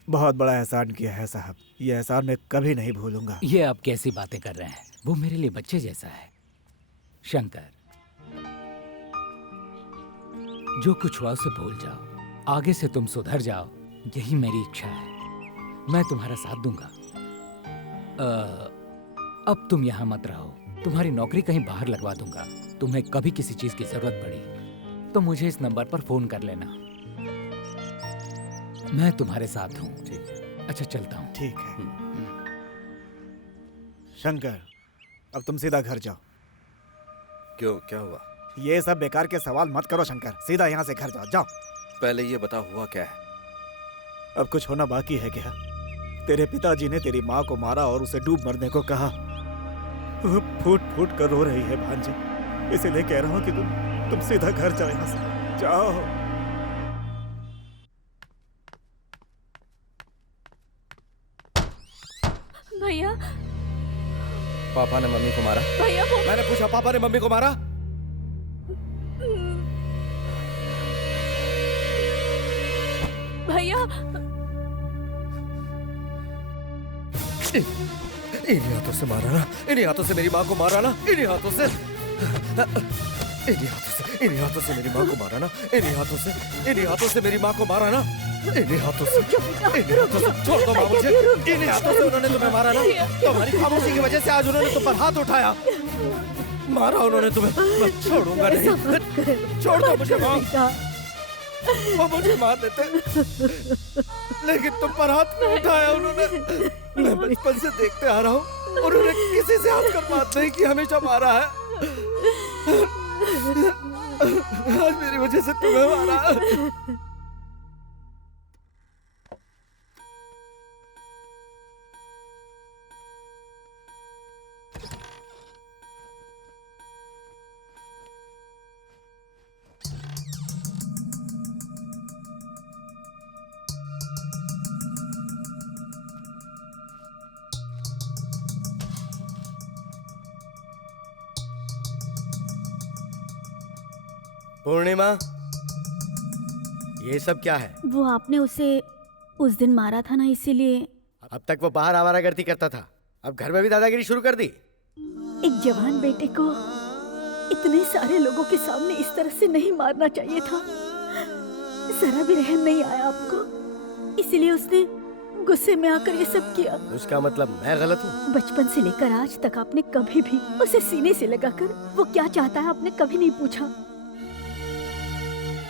बहुत बड़ा एहसान किया है साहब। ये एहसान मैं कभी नहीं भूलूंगा। ये आप कैसी बातें कर रहे हैं? वो मेरे लिए बच्चे जैसा है। शंकर, जो कुछ हुआ उसे भूल जाओ, आगे से तुम सुधर जाओ, यही मेरी इच्छा है। मैं तुम्हारा साथ दूंगा। अब तुम यहाँ मत रहो, तुम्हारी नौकरी कहीं बाहर लगवा दूंगा। तुम्हें कभी किसी चीज की जरूरत पड़ी तो मुझे इस नंबर पर फोन कर लेना। मैं तुम्हारे साथ हूँ। ठीक है। अच्छा, चलता हूँ। ठीक है। शंकर, अब तुम सीधा घर जाओ। क्यों, क्या हुआ? ये सब बेकार के सवाल मत करो शंकर, सीधा यहाँ से घर जाओ। जाओ। पहले ये बता, हुआ क्या है? अब कुछ होना बाकी है क्या? तेरे पिताजी ने तेरी माँ को मारा और उसे डूब मरने को कहा। वो फूट फूट कर रो रही है भांजे, इसीलिए कह रहा हूँ कि तुम सीधा घर जाओ, यहाँ से जाओ। भैया, पापा ने मम्मी को मारा? भैया वो... मैंने पूछा, पापा ने मम्मी को मारा? भैया, इन्हीं हाथों से मारा ना, इन्हीं हाथों से मेरी माँ को मारा ना, इन्हीं हाथों से, इन्हीं हाथों से मेरी माँ को मारा ना, इन्हीं हाथों से मेरी माँ को मारा ना, इन्हीं हाथों से छोड़ दो माँ मुझे। इन्हीं हाथों से उन्होंने तुम्हें मारा ना, तुम्हारी खामोशी की वजह से आज उन्होंने तुम पर हाथ उठाया, मारा उन्होंने तुम्हें। मैं छोड़ूंगा नहीं, छोड़ दो मुझे माँ। वो मुझे मार देते, लेकिन तुम पर हाथ नहीं उठाया उन्होंने। मैं बचपन से देखते आ रहा हूँ, उन्होंने किसी से हाथ कर बात नहीं की, हमेशा मारा है। आज मेरी वजह से तुम्हें मारा। पूर्णिमा, ये सब क्या है? वो आपने उसे उस दिन मारा था ना, इसीलिए। अब तक वो बाहर आवारागर्दी करता था, अब घर में भी दादागिरी शुरू कर दी। एक जवान बेटे को इतने सारे लोगों के सामने इस तरह से नहीं मारना चाहिए था। जरा भी रहम नहीं आया आपको, इसीलिए उसने गुस्से में आकर ये सब किया। उसका मतलब मैं गलत हूँ? बचपन से लेकर आज तक आपने कभी भी उसे सीने से लगाकर वो क्या चाहता है आपने कभी नहीं पूछा।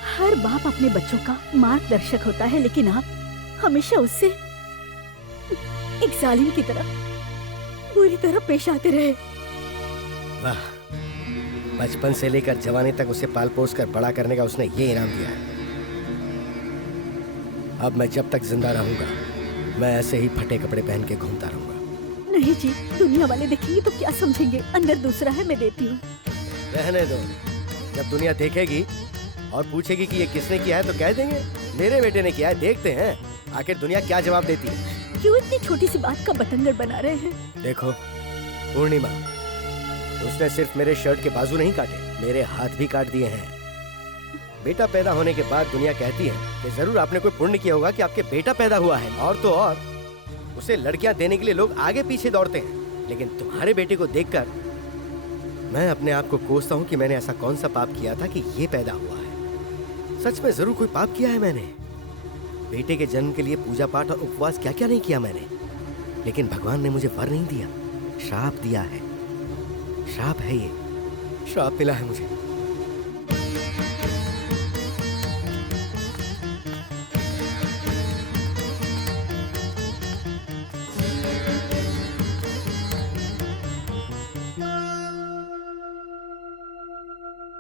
हर बाप अपने बच्चों का मार्गदर्शक होता है, लेकिन आप हमेशा उससे एक जालिम की तरह बुरी तरह पेश आते रहे। वाह, बचपन से लेकर जवानी तक उसे पाल पोस कर बड़ा करने का उसने ये इनाम दिया है। अब मैं जब तक जिंदा रहूंगा, मैं ऐसे ही फटे कपड़े पहन के घूमता रहूंगा। नहीं जी, दुनिया वाले देखेंगे तो क्या समझेंगे? अंदर दूसरा है, मैं देती हूँ। रहने दो, जब दुनिया देखेगी और पूछेगी कि ये किसने किया है तो कह देंगे मेरे बेटे ने किया है। देखते हैं आखिर दुनिया क्या जवाब देती है। क्यों इतनी छोटी सी बात का बतंगड़ बना रहे हैं? देखो पूर्णिमा, उसने सिर्फ मेरे शर्ट के बाजू नहीं काटे, मेरे हाथ भी काट दिए हैं। बेटा पैदा होने के बाद दुनिया कहती है कि जरूर आपने कोई पुण्य किया होगा कि आपके बेटा पैदा हुआ है, और तो और उसे लड़कियां देने के लिए लोग आगे पीछे दौड़ते हैं। लेकिन तुम्हारे बेटे को देखकर मैं अपने आप को कोसता हूँ कि मैंने ऐसा कौन सा पाप किया था कि ये पैदा हुआ है। सच में जरूर कोई पाप किया है मैंने। बेटे के जन्म के लिए पूजा पाठ और उपवास क्या क्या नहीं किया मैंने। लेकिन भगवान ने मुझे वर नहीं दिया, श्राप दिया है। श्राप है ये, श्राप मिला है मुझे।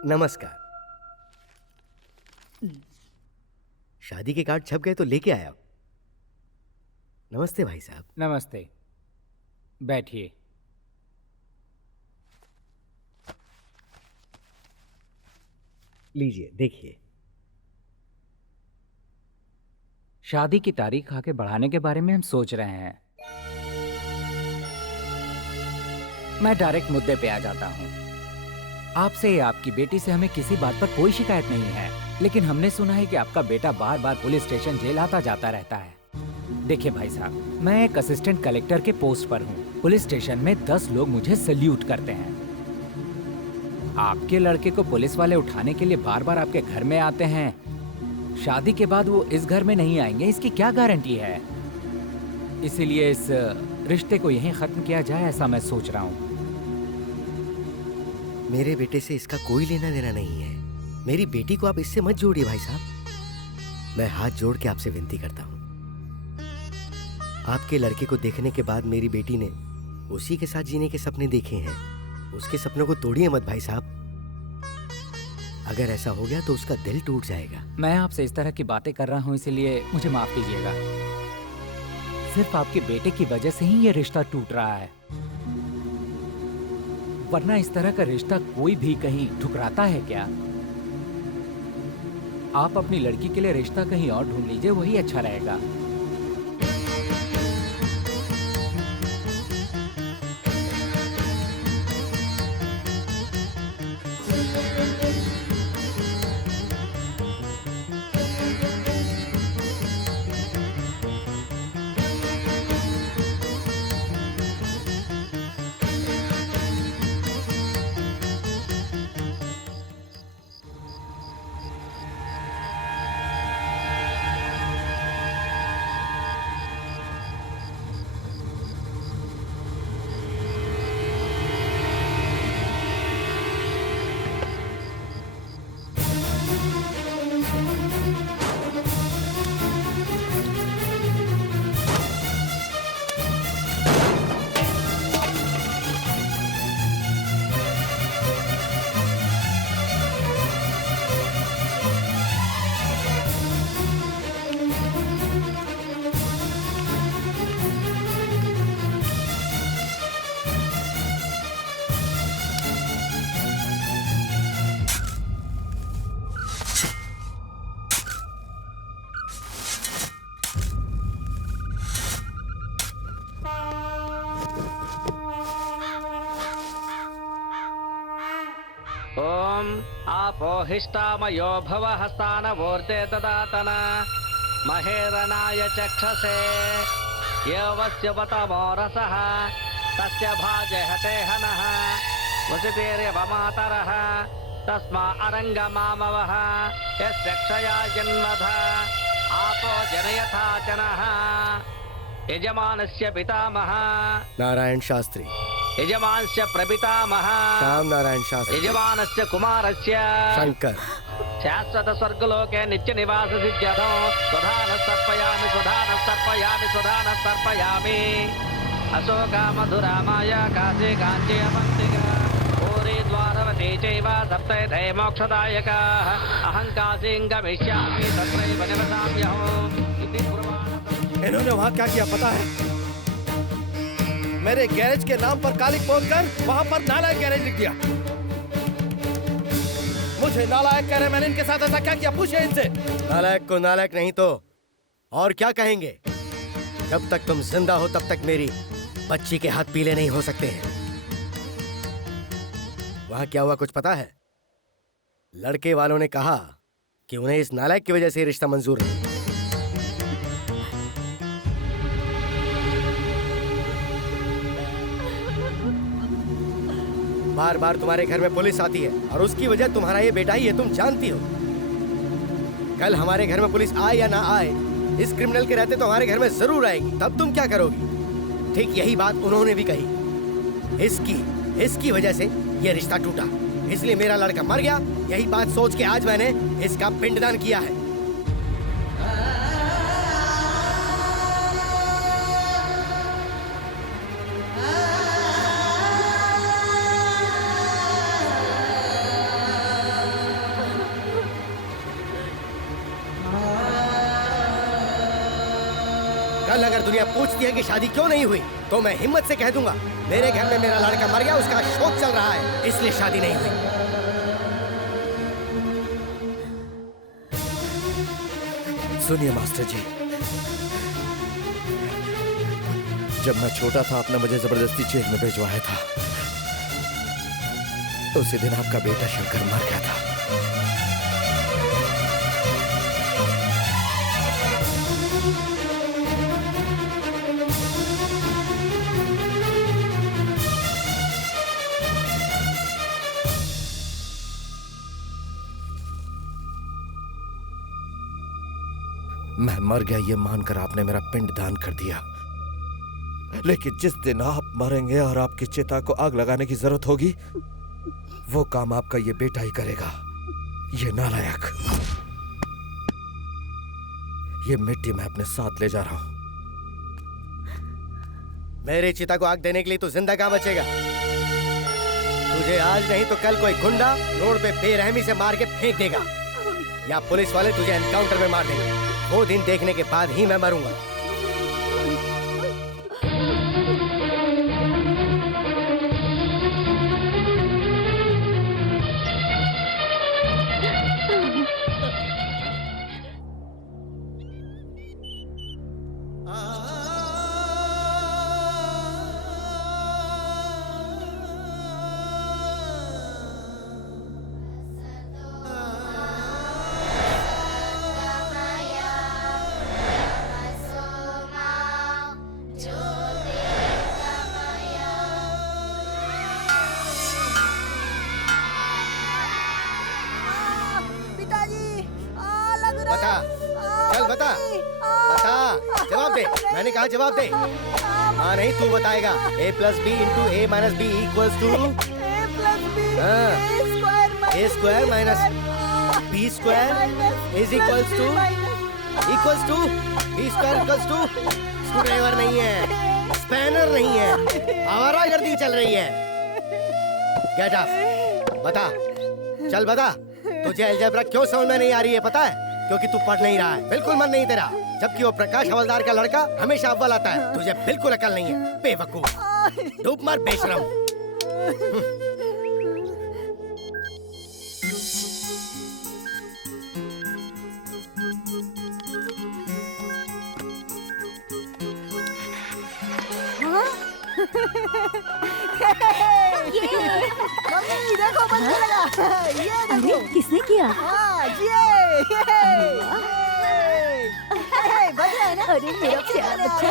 नमस्कार। शादी के कार्ड छप गए तो लेके आया। नमस्ते भाई साहब। नमस्ते, बैठिए। लीजिए देखिए। शादी की तारीख आगे बढ़ाने के बारे में हम सोच रहे हैं। मैं डायरेक्ट मुद्दे पे आ जाता हूँ। आपसे या आपकी बेटी से हमें किसी बात पर कोई शिकायत नहीं है, लेकिन हमने सुना है कि आपका बेटा बार बार पुलिस स्टेशन जेल आता जाता रहता है। देखिए भाई साहब, मैं एक असिस्टेंट कलेक्टर के पोस्ट पर हूँ। पुलिस स्टेशन में 10 लोग मुझे सल्यूट करते हैं। आपके लड़के को पुलिस वाले उठाने के लिए बार बार आपके घर में आते हैं। शादी के बाद वो इस घर में नहीं आएंगे, इसकी क्या गारंटी है? इसीलिए इस रिश्ते को यहीं खत्म किया जाए, ऐसा मैं सोच रहा हूँ। मेरे बेटे से इसका कोई लेना देना नहीं है। मेरी बेटी को आप इससे मत जोड़िए भाई साहब। मैं हाथ जोड़ के आपसे विनती करता हूँ। आपके लड़के को देखने के बाद मेरी बेटी ने उसी के साथ जीने के सपने देखे हैं। उसके सपनों को तोड़िए मत भाई साहब। अगर ऐसा हो गया तो उसका दिल टूट जाएगा। मैं आपसे इस तरह की बातें कर रहा हूँ, इसलिए मुझे माफ कीजिएगा। सिर्फ आपके बेटे की वजह से ही ये रिश्ता टूट रहा है, वरना इस तरह का रिश्ता कोई भी कहीं ठुकराता है क्या? आप अपनी लड़की के लिए रिश्ता कहीं और ढूंढ लीजिए, वही अच्छा रहेगा। ओम आपोहिष्टामयो भवः स्थानवोर्ते तदातन महेरनाय चक्षसे यवस्य वतमो रसः तस्य भाजहते हनः वसितेर्यवमातरः तस्मा अरङ्गमामवः यस्य क्षया जन्मधा आपो जनयथा जनः यजमानस्य पितामहः नारायण शास्त्री। यजमानस्य प्रपितामहः श्याम नारायण शास्त्री। यजमानस्य कुमारस्य शंकर। शाश्वत स्वर्गलोके नित्य निवास सिद्ध्यर्थो सुधानः सर्पयामि सुधानः सर्पयामि सुधानः सर्पयामि अशोका मधुरा माया काशी काञ्ची अवन्तिका पूरी द्वारवती चैव सप्तैते मोक्षदायकाः अहं काशीं गमिष्यामि तत्रैव निवसाम्यहम् इति ब्रुवाण। इन्होंने वहाँ क्या किया पता है? मेरे गैरेज के नाम पर कालिक बोलकर वहाँ पर नालायक गैरेज लिख दिया। मुझे नालायक कह रहे, मैंने इनके साथ ऐसा क्या किया? पूछे इनसे। नालायक को नालायक नहीं तो और क्या कहेंगे? जब तक तुम जिंदा हो तब तक मेरी बच्ची के हाथ पीले नहीं हो सकते हैं। वहां क्या हुआ कुछ पता है? लड़के वालों ने कहा कि उन्हें इस नालायक की वजह से रिश्ता मंजूर नहीं। बार बार तुम्हारे घर में पुलिस आती है और उसकी वजह तुम्हारा ये बेटा ही है, तुम जानती हो। कल हमारे घर में पुलिस आए या ना आए, इस क्रिमिनल के रहते तो हमारे घर में जरूर आएगी। तब तुम क्या करोगी? ठीक यही बात उन्होंने भी कही। इसकी वजह से ये रिश्ता टूटा, इसलिए मेरा लड़का मर गया। यही बात सोच के आज मैंने इसका पिंडदान किया है। कल अगर दुनिया पूछती है कि शादी क्यों नहीं हुई, तो मैं हिम्मत से कह दूंगा मेरे घर में मेरा लड़का मर गया, उसका शोक चल रहा है, इसलिए शादी नहीं हुई। सुनिए मास्टर जी, जब मैं छोटा था आपने मुझे जबरदस्ती जेल में भिजवाया था। उसी दिन आपका बेटा शंकर मर गया था। मैं मर गया ये मानकर आपने मेरा पिंड दान कर दिया, लेकिन जिस दिन आप मरेंगे और आपकी चिता को आग लगाने की जरूरत होगी, वो काम आपका ये बेटा ही करेगा। ये नालायक, ये मिट्टी मैं अपने साथ ले जा रहा हूं। मेरी चिता को आग देने के लिए तू जिंदा कहां बचेगा? तुझे आज नहीं तो कल कोई गुंडा रोड पे बेरहमी से मार के फेंक देगा, या पुलिस वाले तुझे एनकाउंटर में मार देंगे। वो दिन देखने के बाद ही मैं मरूंगा। मैंने कहा जवाब दे। हाँ नहीं तू बताएगा। a plus B into A minus B equals to A square minus B square is equals to B square equals to. Screwdriver नहीं है, स्पैनर नहीं है, आवारागर्दी चल रही है। गेट अप, बता, चल बता, तुझे अलजेब्रा क्यों समझ में नहीं आ रही है पता है? क्योंकि तू पढ़ नहीं रहा है, बिल्कुल मन नहीं तेरा। जबकि वो प्रकाश हवलदार का लड़का हमेशा अव्वल आता है, तुझे बिल्कुल अकल नहीं है, बेवकूफ। डूब मार बेशरम। मम्मी देखो बच्चा लगा। ये देखो किसने किया? अरे मेरा प्यार बच्चा।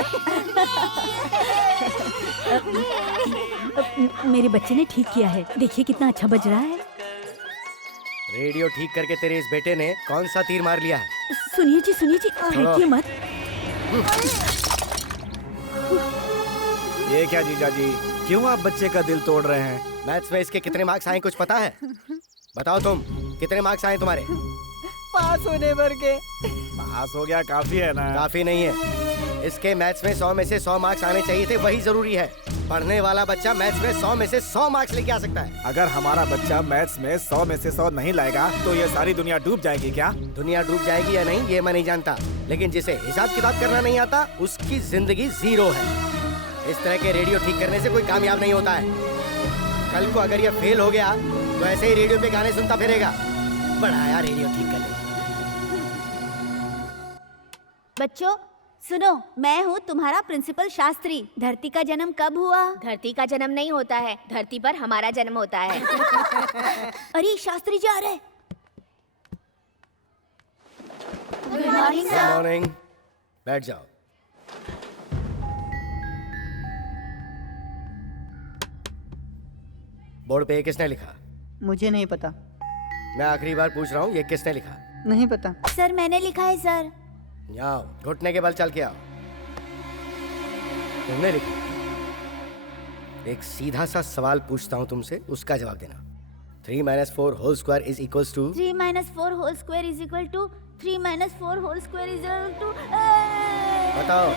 मेरे बच्चे ने ठीक किया है, देखिए कितना अच्छा बज रहा है। रेडियो ठीक करके तेरे इस बेटे ने कौन सा तीर मार लिया है? सुनिए जी हटिए मत। ये क्या जीजा जी, क्यों आप बच्चे का दिल तोड़ रहे हैं? मैथ्स में इसके कितने मार्क्स आए कुछ पता है? बताओ तुम, कितने मार्क्स आए तुम्हारे? पास होने भर के। पास हो गया काफी है ना? काफी नहीं है, इसके मैथ्स में 100 में से 100 मार्क्स आने चाहिए थे, वही जरूरी है। पढ़ने वाला बच्चा मैथ्स में 100 में से 100 मार्क्स लेके आ सकता है। अगर हमारा बच्चा मैथ्स में 100 में से 100 नहीं लाएगा तो ये सारी दुनिया डूब जाएगी क्या? दुनिया डूब जाएगी या नहीं ये मैं नहीं जानता, लेकिन जिसे हिसाब किताब करना नहीं आता उसकी जिंदगी जीरो है। इस तरह के रेडियो ठीक करने से कोई कामयाब नहीं होता है। कल को अगर ये फेल हो गया तो ऐसे ही रेडियो पे गाने सुनता फिरेगा। बड़ा आया रेडियो ठीक करने। बच्चों सुनो, मैं हूँ तुम्हारा प्रिंसिपल शास्त्री। धरती का जन्म कब हुआ? धरती का जन्म नहीं होता है, धरती पर हमारा जन्म होता है। अरे शास्त्री जी आ रहे। गुड मॉर्निंग गुड मॉर्निंग, बैठ जाओ। बोर्ड पे ये किसने लिखा? मुझे नहीं पता। मैं आखिरी बार पूछ रहा हूँ, ये किसने लिखा? नहीं पता। सर मैंने लिखा है सर। यहाँ आओ, घुटने के बल चल के आओ। तुमने लिखा? एक सीधा सा सवाल पूछता हूँ तुमसे, उसका जवाब देना। 3 - 4 whole square is equals to 3 - 4 whole square is equal to 3 - 4 whole square is equal to. बताओ।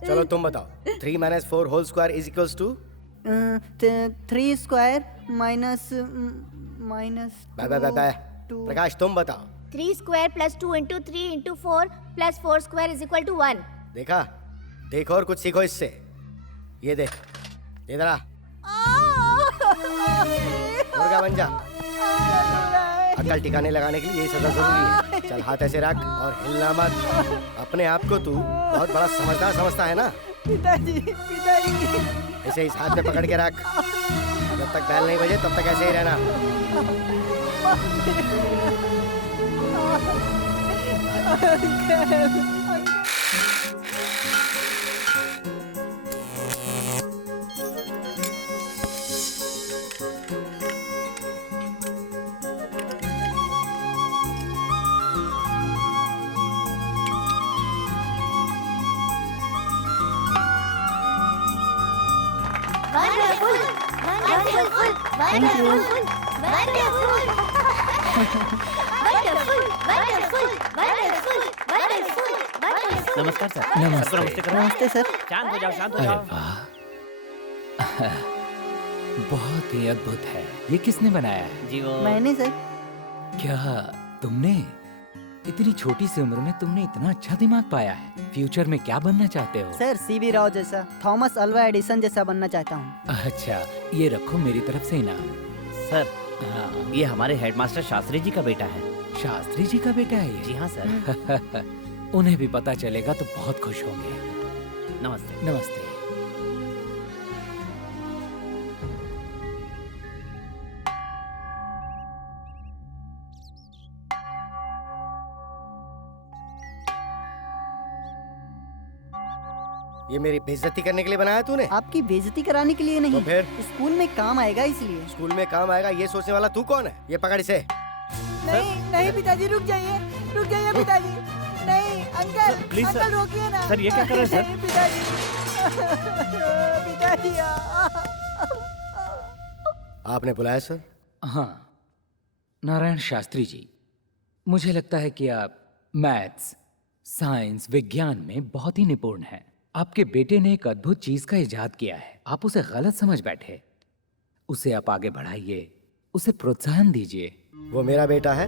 चलो तुम बताओ। 3 - 4 whole square is equals to 3 square minus Prakash तुम बताओ। 3 square plus 2 into 3 into 4 plus 4 square is equal to 1। देखा? देखो और कुछ सीखो इससे। ये देख, इधर आ। मुर्गा बन जा। अकल ठिकाने लगाने के लिए ये सजा जरूरी है। चल हाथ ऐसे रख और हिलना मत। अपने आप को तू बहुत बड़ा समझदार समझता है ना? पिताजी, पिताजी। इसे इस हाथ में पकड़ के रख। जब तक बैल नहीं बजे तब तक ऐसे ही रहना। नमस्कार सर। नमस्ते सर। शांत हो जाओ, शांत हो अरे जाओ। वाह, बहुत ही अद्भुत है। ये किसने बनाया है? जी वो मैंने सर। क्या तुमने इतनी छोटी सी उम्र में तुमने इतना अच्छा दिमाग पाया है? फ्यूचर में क्या बनना चाहते हो? सर सीवी राव जैसा, थॉमस अल्वा एडिसन जैसा बनना चाहता हूँ। अच्छा, ये रखो मेरी तरफ से इनाम। सर, हाँ। ये हमारे हेडमास्टर शास्त्री जी का बेटा है। शास्त्री जी का बेटा है ये? जी हाँ सर। उन्हें भी पता चलेगा तो बहुत खुश होंगे। नमस्ते। नमस्ते। ये मेरी बेइज्जती करने के लिए बनाया तूने? आपकी बेइज्जती कराने के लिए नहीं। तो फिर? स्कूल में काम आएगा इसलिए। स्कूल में काम आएगा ये सोचने वाला तू कौन है? ये पकड़ इसे। नहीं नहीं पिताजी, रुक जाइए पिताजी। नहीं अंकल, प्लीज सर। अंकल रोकिए ना। सर, ये क्या कर रहे हैं सर? नहीं, पिताजी। पिताजी आपने बुलाया सर? हाँ, नारायण शास्त्री जी, मुझे लगता है कि आप मैथ्स, साइंस, विज्ञान में बहुत ही निपुण हैं। आपके बेटे ने एक अद्भुत चीज का इजाद किया है। आप उसे गलत समझ बैठे। उसे आप आगे बढ़ाइए, उसे प्रोत्साहन दीजिए। वो मेरा बेटा है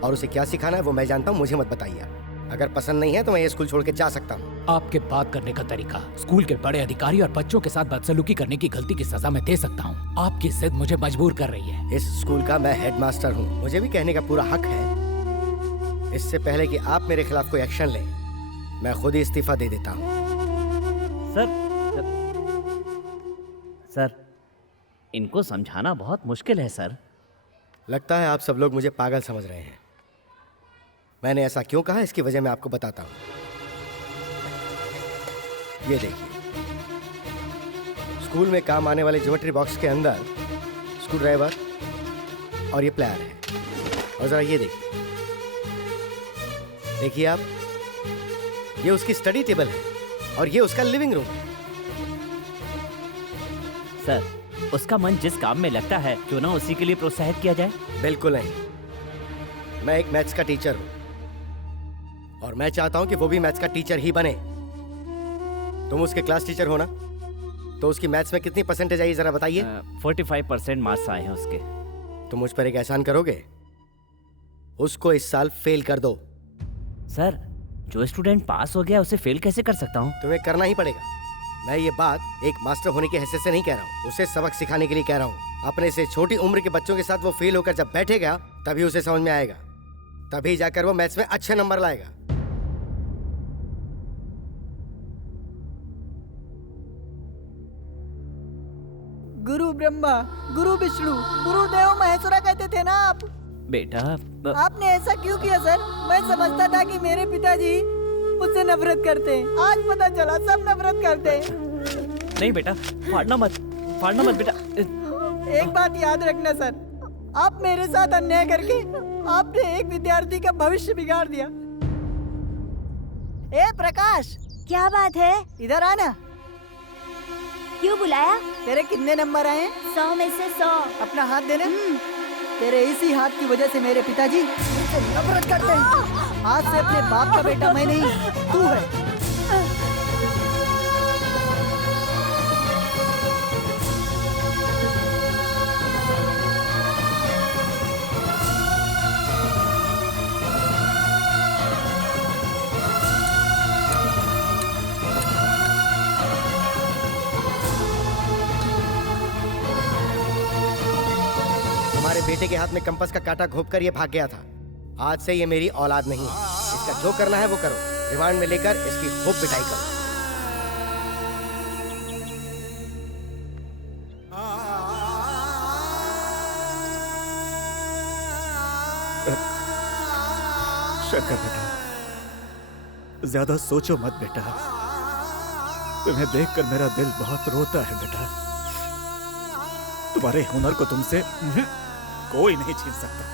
और उसे क्या सिखाना है वो मैं जानता हूँ, मुझे मत बताइए। अगर पसंद नहीं है तो मैं ये स्कूल छोड़ के जा सकता हूँ। आपके बात करने का तरीका, स्कूल के बड़े अधिकारी और बच्चों के साथ बदसलूकी करने की गलती की सजा मैं दे सकता हूँ। आपकी जिद मुझे मजबूर कर रही है। इस स्कूल का मैं हेडमास्टर हूँ, मुझे भी कहने का पूरा हक है। इससे पहले कि आप मेरे खिलाफ कोई एक्शन लें, मैं खुद ही इस्तीफा दे देता हूँ। सर, इनको समझाना बहुत मुश्किल है सर। लगता है आप सब लोग मुझे पागल समझ रहे हैं। मैंने ऐसा क्यों कहा इसकी वजह मैं आपको बताता हूँ। ये देखिए, स्कूल में काम आने वाले ज्योमेट्री बॉक्स के अंदर स्क्रू ड्राइवर और ये प्लायर है। और जरा ये देखिए आप, ये उसकी स्टडी टेबल है और ये उसका लिविंग रूम है। सर, उसका मन जिस काम में लगता है क्यों ना उसी के लिए प्रोत्साहित किया जाए? बिल्कुल नहीं। मैं एक मैथ्स का टीचर हूँ और मैं चाहता हूँ कि वो भी मैथ्स का टीचर ही बने। तुम उसके क्लास टीचर हो ना, तो उसकी मैथ्स में कितनी परसेंटेज आई जरा बताइए। 45% मार्क्स आए हैं उसके। तुम मुझ पर एक एहसान करोगे? उसको इस साल फेल कर दो। सर, जो स्टूडेंट पास हो गया उसे फेल कैसे कर सकता हूँ? तुम्हें करना ही पड़ेगा। मैं ये बात एक मास्टर होने की हैसियत से नहीं कह रहा हूँ, उसे सबक सिखाने के लिए कह रहा हूँ। अपने से छोटी उम्र के बच्चों के साथ वो फेल होकर जब बैठेगा तभी उसे समझ में आएगा, तभी जाकर वो मैथ्स में अच्छे नंबर लाएगा। गुरु ब्रह्मा, गुरु विष्णु, गुरुदेव महेश्वरा कहते थे ना आप? बेटा आपने ऐसा क्यों किया सर? मैं समझता था कि मेरे पिताजी मुझसे नफरत करते हैं। आज पता चला सब नफरत करते हैं। नहीं बेटा, फाड़ना मत बेटा। एक बात याद रखना सर, आप मेरे साथ अन्याय करके आपने एक विद्यार्थी का भविष्य बिगाड़ दिया। ए प्रकाश, क्या बात है? इधर आना। क्यों बुलाया? तेरे कितने नंबर आए? 100 में से 100। अपना हाथ देना। तेरे इसी हाथ की वजह से मेरे पिताजी मुझसे नफरत करते हैं। आज से अपने बाप का बेटा मैं नहीं, तू है। तुम्हारे बेटे के हाथ में कंपास का कांटा घोंप कर ये भाग गया था। आज से ये मेरी औलाद नहीं है। इसका जो करना है वो करो। रिमांड में लेकर इसकी खूब पिटाई करो। शंकर बेटा, ज्यादा सोचो मत बेटा। तुम्हें देखकर मेरा दिल बहुत रोता है बेटा। तुम्हारे हुनर को तुमसे कोई नहीं छीन सकता।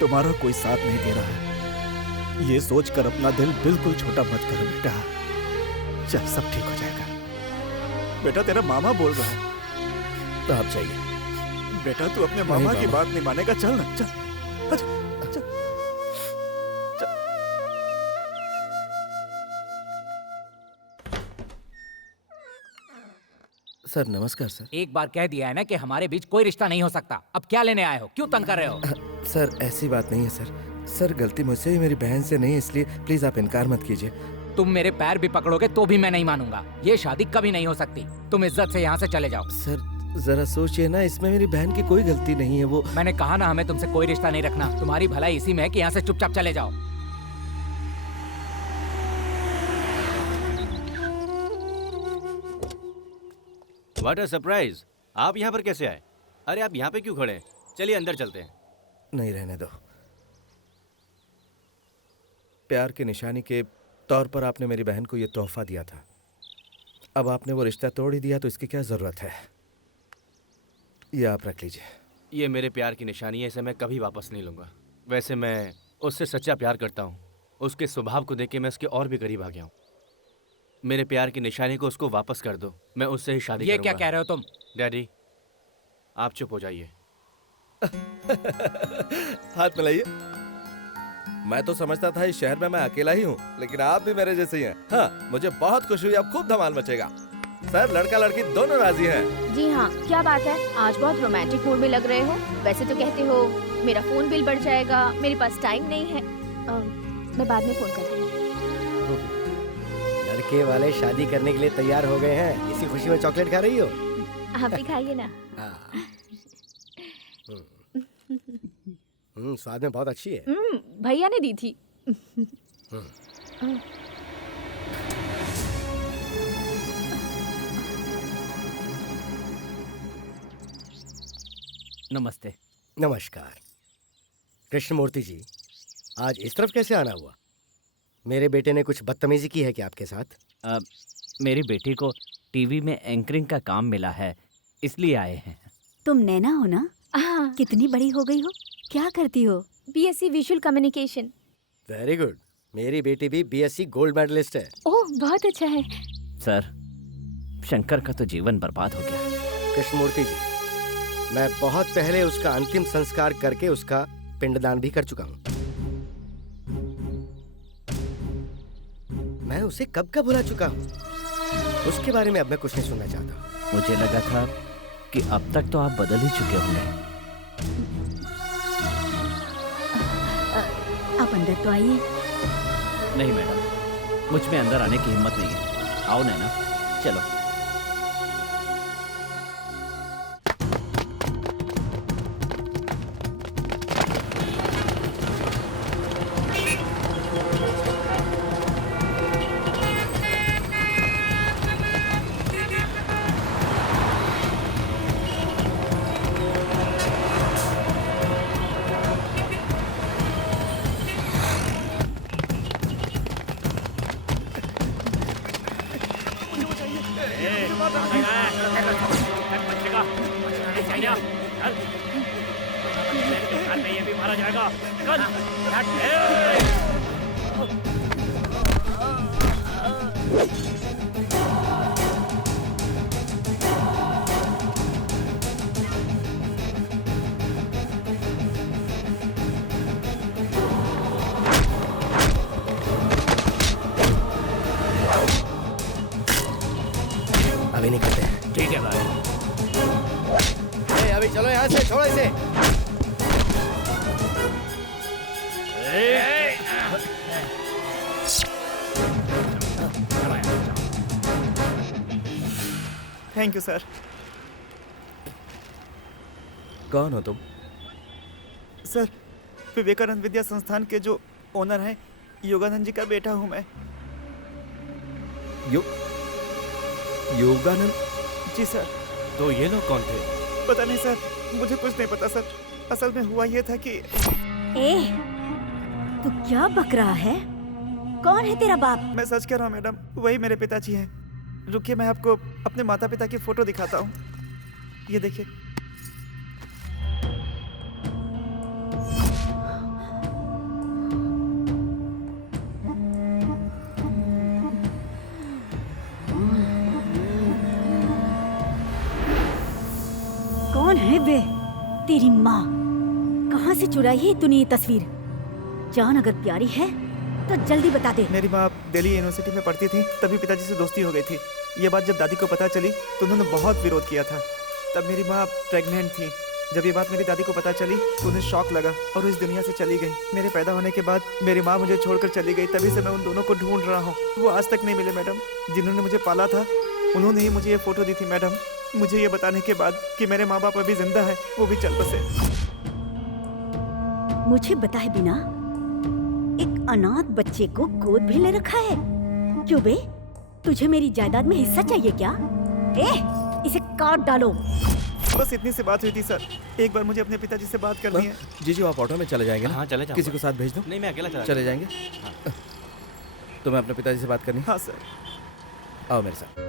तुम्हारा कोई साथ नहीं दे रहा है, ये सोचकर अपना दिल बिल्कुल छोटा मत करो बेटा। चल, सब ठीक हो जाएगा। बेटा, तेरा मामा बोल रहा है। तो आप जाइए। बेटा, तू अपने मामा की बात नहीं मानेगा। चल ना, चल। अच्छा, अच्छा। सर नमस्कार सर। एक बार कह दिया है ना कि हमारे बीच कोई रिश्ता नहीं हो सकता। अब क्या लेने आए हो? क्यों तंग कर रहे हो? सर ऐसी बात नहीं है सर। सर गलती मुझसे ही, मेरी बहन से नहीं, इसलिए प्लीज आप इनकार मत कीजिए। तुम मेरे पैर भी पकड़ोगे तो भी मैं नहीं मानूंगा। ये शादी कभी नहीं हो सकती। तुम इज्जत से यहाँ से चले जाओ। सर जरा सोचिए ना, इसमें मेरी बहन की कोई गलती नहीं है। वो मैंने कहा ना, हमें तुमसे कोई रिश्ता नहीं रखना। तुम्हारी भलाई इसी में है कि यहाँ से चुपचाप चले जाओ। What a surprise! आप यहाँ पर कैसे आए? अरे आप यहाँ पे क्यों खड़े हैं? चलिए अंदर चलते हैं। नहीं, रहने दो। प्यार की निशानी के तौर पर आपने मेरी बहन को ये तोहफा दिया था। अब आपने वो रिश्ता तोड़ ही दिया तो इसकी क्या जरूरत है? ये आप रख लीजिए। ये मेरे प्यार की निशानी है, इसे मैं कभी वापस नहीं लूँगा। वैसे मैं उससे सच्चा प्यार करता हूँ। उसके स्वभाव को देख के मैं उसके और भी करीब आ गया हूँ। मेरे प्यार की निशानी को उसको वापस कर दो, मैं उससे ही शादी ये करूँगा। क्या कह रहे हो तुम? डैडी, आप चुप हो जाइए। हाथ मिलाइए। मैं तो समझता था इस शहर में मैं अकेला ही हूँ, लेकिन आप भी मेरे जैसे ही हैं। हाँ, मुझे बहुत खुशी हुई। अब खूब धमाल मचेगा। सर लड़का लड़की दोनों राजी हैं। जी हाँ, क्या बात है? आज बहुत रोमांटिक मूड में लग रहे हो। वैसे तो कहते हो मेरा फोन बिल बढ़ जाएगा, मेरे पास टाइम नहीं है। मैं बाद में फोन करती हूँ। लड़के वाले शादी करने के लिए तैयार हो गए हैं। इसी खुशी में चॉकलेट खा रही हो? आप भी खाइए ना। स्वाद में बहुत अच्छी है। भैया ने दी थी। नमस्ते। नमस्कार। कृष्णमूर्ति जी, आज इस तरफ कैसे आना हुआ? मेरे बेटे ने कुछ बदतमीजी की है क्या आपके साथ? मेरी बेटी को टीवी में एंकरिंग का काम मिला है, इसलिए आए हैं। तुम नैना हो ना? हाँ। कितनी बड़ी हो गई हो? क्या करती हो? BSc visual communication. Very good. मेरी बेटी भी BSc गोल्ड मेडलिस्ट है। ओह, बहुत अच्छा है। सर, शंकर का तो जीवन बर्बाद हो गया। कृष्णमूर्ति जी, मैं बहुत पहले उसका अंतिम संस्कार करके उसका पिंडदान भी कर चुका हूँ। मैं उसे कब का भुला चुका हूँ। उसके बारे में अब मैं कुछ नहीं सुनना चाहता। मुझे लगा था कि अब तक तो आप बदल ही चुके होंगे। आप अंदर तो आइए। नहीं मैडम, मुझ में अंदर आने की हिम्मत नहीं है। आओ नैना, चलो। बचेगा चल ये भी मारा जाएगा अभी नहीं करते हैं। ठीक है भाई। अभी चलो यहाँ से, छोड़ो इसे। Thank you sir. कौन हो तुम? सर, विवेकानंद विद्या संस्थान के जो ओनर हैं, योगानंद जी का बेटा हूँ मैं। योगानंद जी सर। तो ये लोग कौन थे? पता नहीं सर, मुझे कुछ नहीं पता सर। असल में हुआ ये था कि तू क्या बक रहा है? कौन है तेरा बाप? मैं सच कह रहा हूँ मैडम, वही मेरे पिताजी हैं। रुकिए, मैं आपको अपने माता पिता की फोटो दिखाता हूँ। ये देखिए। कौन है वे? तेरी माँ? कहाँ से चुराई है तूने ये तस्वीर? जान अगर प्यारी है तो जल्दी बता दे। मेरी माँ दिल्ली यूनिवर्सिटी में पढ़ती थी, तभी पिताजी से दोस्ती हो गई थी। ये बात जब दादी को पता चली तो उन्होंने बहुत विरोध किया था। तब मेरी माँ प्रेग्नेंट थी। जब ये बात मेरी दादी को पता चली तो उन्हें शॉक लगा और वो इस दुनिया से चली गई। मेरे पैदा होने के बाद मेरी माँ मुझे छोड़कर चली गई। तभी से मैं उन दोनों को ढूंढ रहा हूँ। वो आज तक नहीं मिले मैडम। जिन्होंने मुझे पाला था उन्होंने ही मुझे ये फोटो दी थी मैडम, मुझे ये बताने के बाद कि मेरे माँ बाप अभी जिंदा हैं, वो भी चल बसे। मुझे बताए बिना एक अनाथ बच्चे को गोद भी ले रखा है? क्यों बे? तुझे मेरी जायदाद में हिस्सा चाहिए क्या? इसे काट डालो। बस इतनी सी बात हुई थी सर। एक बार मुझे अपने पिताजी से बात करनी है। जीजू आप ऑटो में चले जाएंगे ना? हाँ चले जाऊंगा। किसी को साथ भेज दो। नहीं मैं अकेला चले जाएंगे। तुम्हें अपने पिताजी से बात करनी? हाँ सर। आओ मेरे साथ।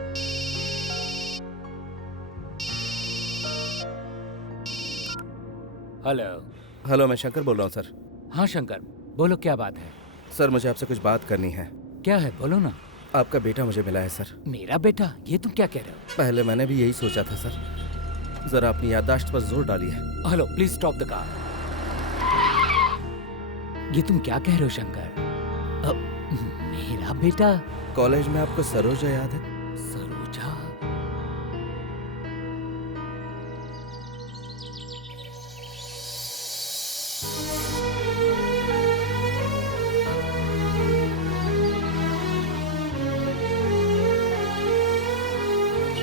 हेलो, मैं शंकर बोल रहा हूँ सर। हाँ शंकर, बोलो क्या बात है? सर मुझे आपसे कुछ बात करनी है। क्या है, बोलो ना। आपका बेटा मुझे मिला है सर। मेरा बेटा? ये तुम क्या कह रहे हो? पहले मैंने भी यही सोचा था सर, जरा अपनी याददाश्त पर जोर डालिए। Hello, please stop the car. ये तुम क्या कह रहे हो शंकर? मेरा बेटा? कॉलेज में आपको सरोजा याद है? सरोजा?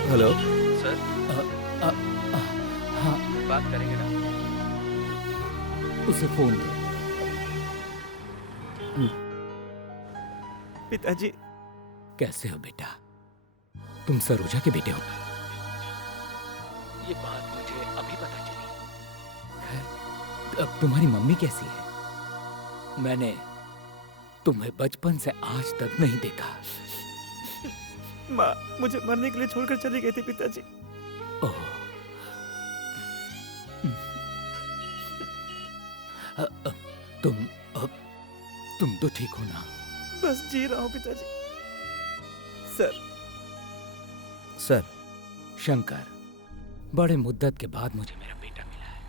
Hello sir. हाँ, बात करेंगे ना? उसे फोन दो। पिताजी। कैसे हो बेटा? तुम सरोजा के बेटे हो ना? ये बात मुझे अभी पता चली। अब तुम्हारी मम्मी कैसी है? मैंने तुम्हें बचपन से आज तक नहीं देखा। माँ मुझे मरने के लिए छोड़कर चली गई थी पिताजी। ओह। तुम तो ठीक हो ना? बस जी रहा हूँ पिताजी। सर। शंकर, बड़े मुद्दत के बाद मुझे मेरा बेटा मिला है।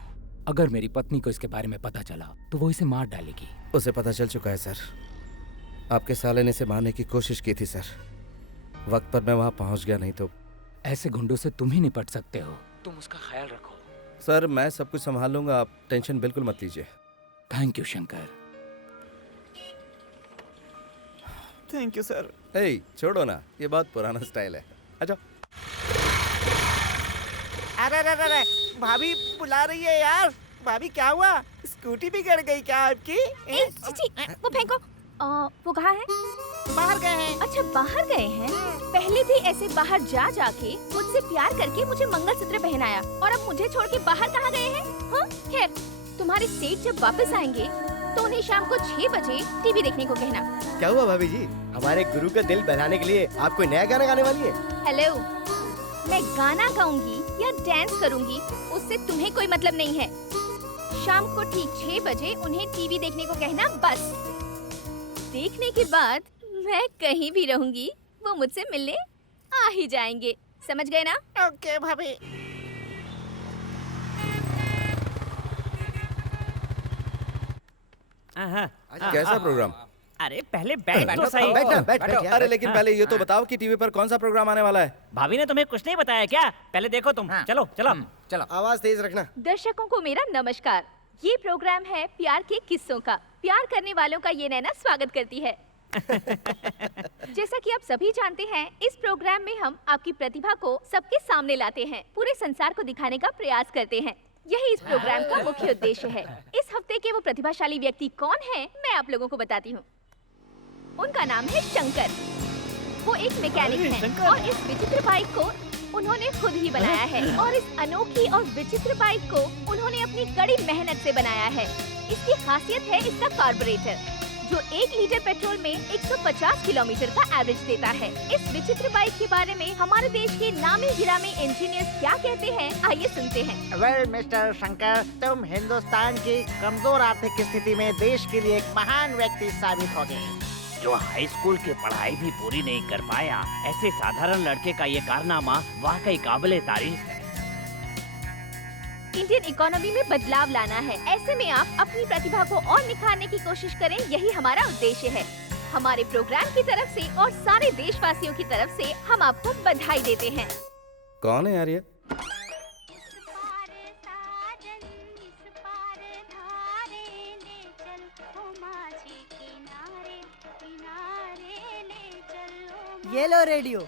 अगर मेरी पत्नी को इसके बारे में पता चला तो वो इसे मार डालेगी। उसे पता चल चुका है सर। आपके साले ने इसे मारने की कोशिश की थी सर। वक्त पर मैं वहां पहुंच गया, नहीं तो। ऐसे गुंडों से तुम ही निपट सकते हो। तुम उसका ख्याल रखो। सर मैं सब कुछ संभाल लूंगा, आप टेंशन बिल्कुल मत लीजिए। Thank you Shankar. Thank you sir. छोड़ो ना, ये बहुत पुराना स्टाइल है। अच्छा। अरे भाभी बुला रही है यार। भाभी क्या हुआ? स्कूटी बिगड़ गई क्या आपकी? वो फेंको। वो कहाँ है? बाहर गए हैं। अच्छा बाहर गए हैं। पहले भी ऐसे बाहर जा जाके मुझसे प्यार करके मुझे मंगलसूत्र पहनाया और अब मुझे छोड़ के बाहर कहाँ गए हैं? हाँ खैर, तुम्हारे सेठ जब वापस आएंगे तो उन्हें शाम को 6 बजे टीवी देखने को कहना। क्या हुआ भाभी जी? हमारे गुरु का दिल बहलाने के लिए आप कोई नया गाना गाने वाली है? हेलो, मैं गाना गाऊंगी या डांस करूंगी उससे तुम्हें कोई मतलब नहीं है। शाम को ठीक 6 बजे उन्हें टीवी देखने को कहना बस। देखने के बाद मैं कहीं भी रहूंगी, वो मुझसे मिलने आ ही जाएंगे। समझ गए ना? ओके भाभी। कैसा प्रोग्राम? अरे पहले बैठ तो सही। बैठो। अरे लेकिन पहले ये तो बताओ कि टीवी पर कौन सा प्रोग्राम आने वाला है? भाभी ने तुम्हें कुछ नहीं बताया क्या? पहले देखो तुम। चलो चलो चलो, आवाज तेज रखना। दर्शकों को मेरा नमस्कार। ये प्रोग्राम है प्यार के किस्सों का। प्यार करने वालों का ये नैना स्वागत करती है। जैसा कि आप सभी जानते हैं, इस प्रोग्राम में हम आपकी प्रतिभा को सबके सामने लाते हैं, पूरे संसार को दिखाने का प्रयास करते हैं। यही इस प्रोग्राम का मुख्य उद्देश्य है। इस हफ्ते के वो प्रतिभाशाली व्यक्ति कौन है, मैं आप लोगों को बताती हूँ। उनका नाम है शंकर। वो एक मैकेनिक हैं और इस विचित्र बाइक को उन्होंने खुद ही बनाया है। और इस अनोखी और विचित्र बाइक को उन्होंने अपनी कड़ी मेहनत से बनाया है। इसकी खासियत है इसका कार्बोरेटर, जो 1 लीटर पेट्रोल में 150 किलोमीटर का एवरेज देता है। इस विचित्र बाइक के बारे में हमारे देश के नामी गिरामी इंजीनियर्स क्या कहते हैं, आइए सुनते हैं। वेल मिस्टर शंकर, तुम हिंदुस्तान की कमजोर आर्थिक स्थिति में देश के लिए एक महान व्यक्ति साबित हो गए। जो हाई स्कूल की पढ़ाई भी पूरी नहीं कर पाया, ऐसे साधारण लड़के का ये कारनामा वाकई काबिले तारीफ है। इंडियन इकोनॉमी में बदलाव लाना है। ऐसे में आप अपनी प्रतिभा को और निखारने की कोशिश करें, यही हमारा उद्देश्य है। हमारे प्रोग्राम की तरफ से और सारे देशवासियों की तरफ से हम आपको बधाई देते हैं। कौन है यार ये? ये लो रेडियो।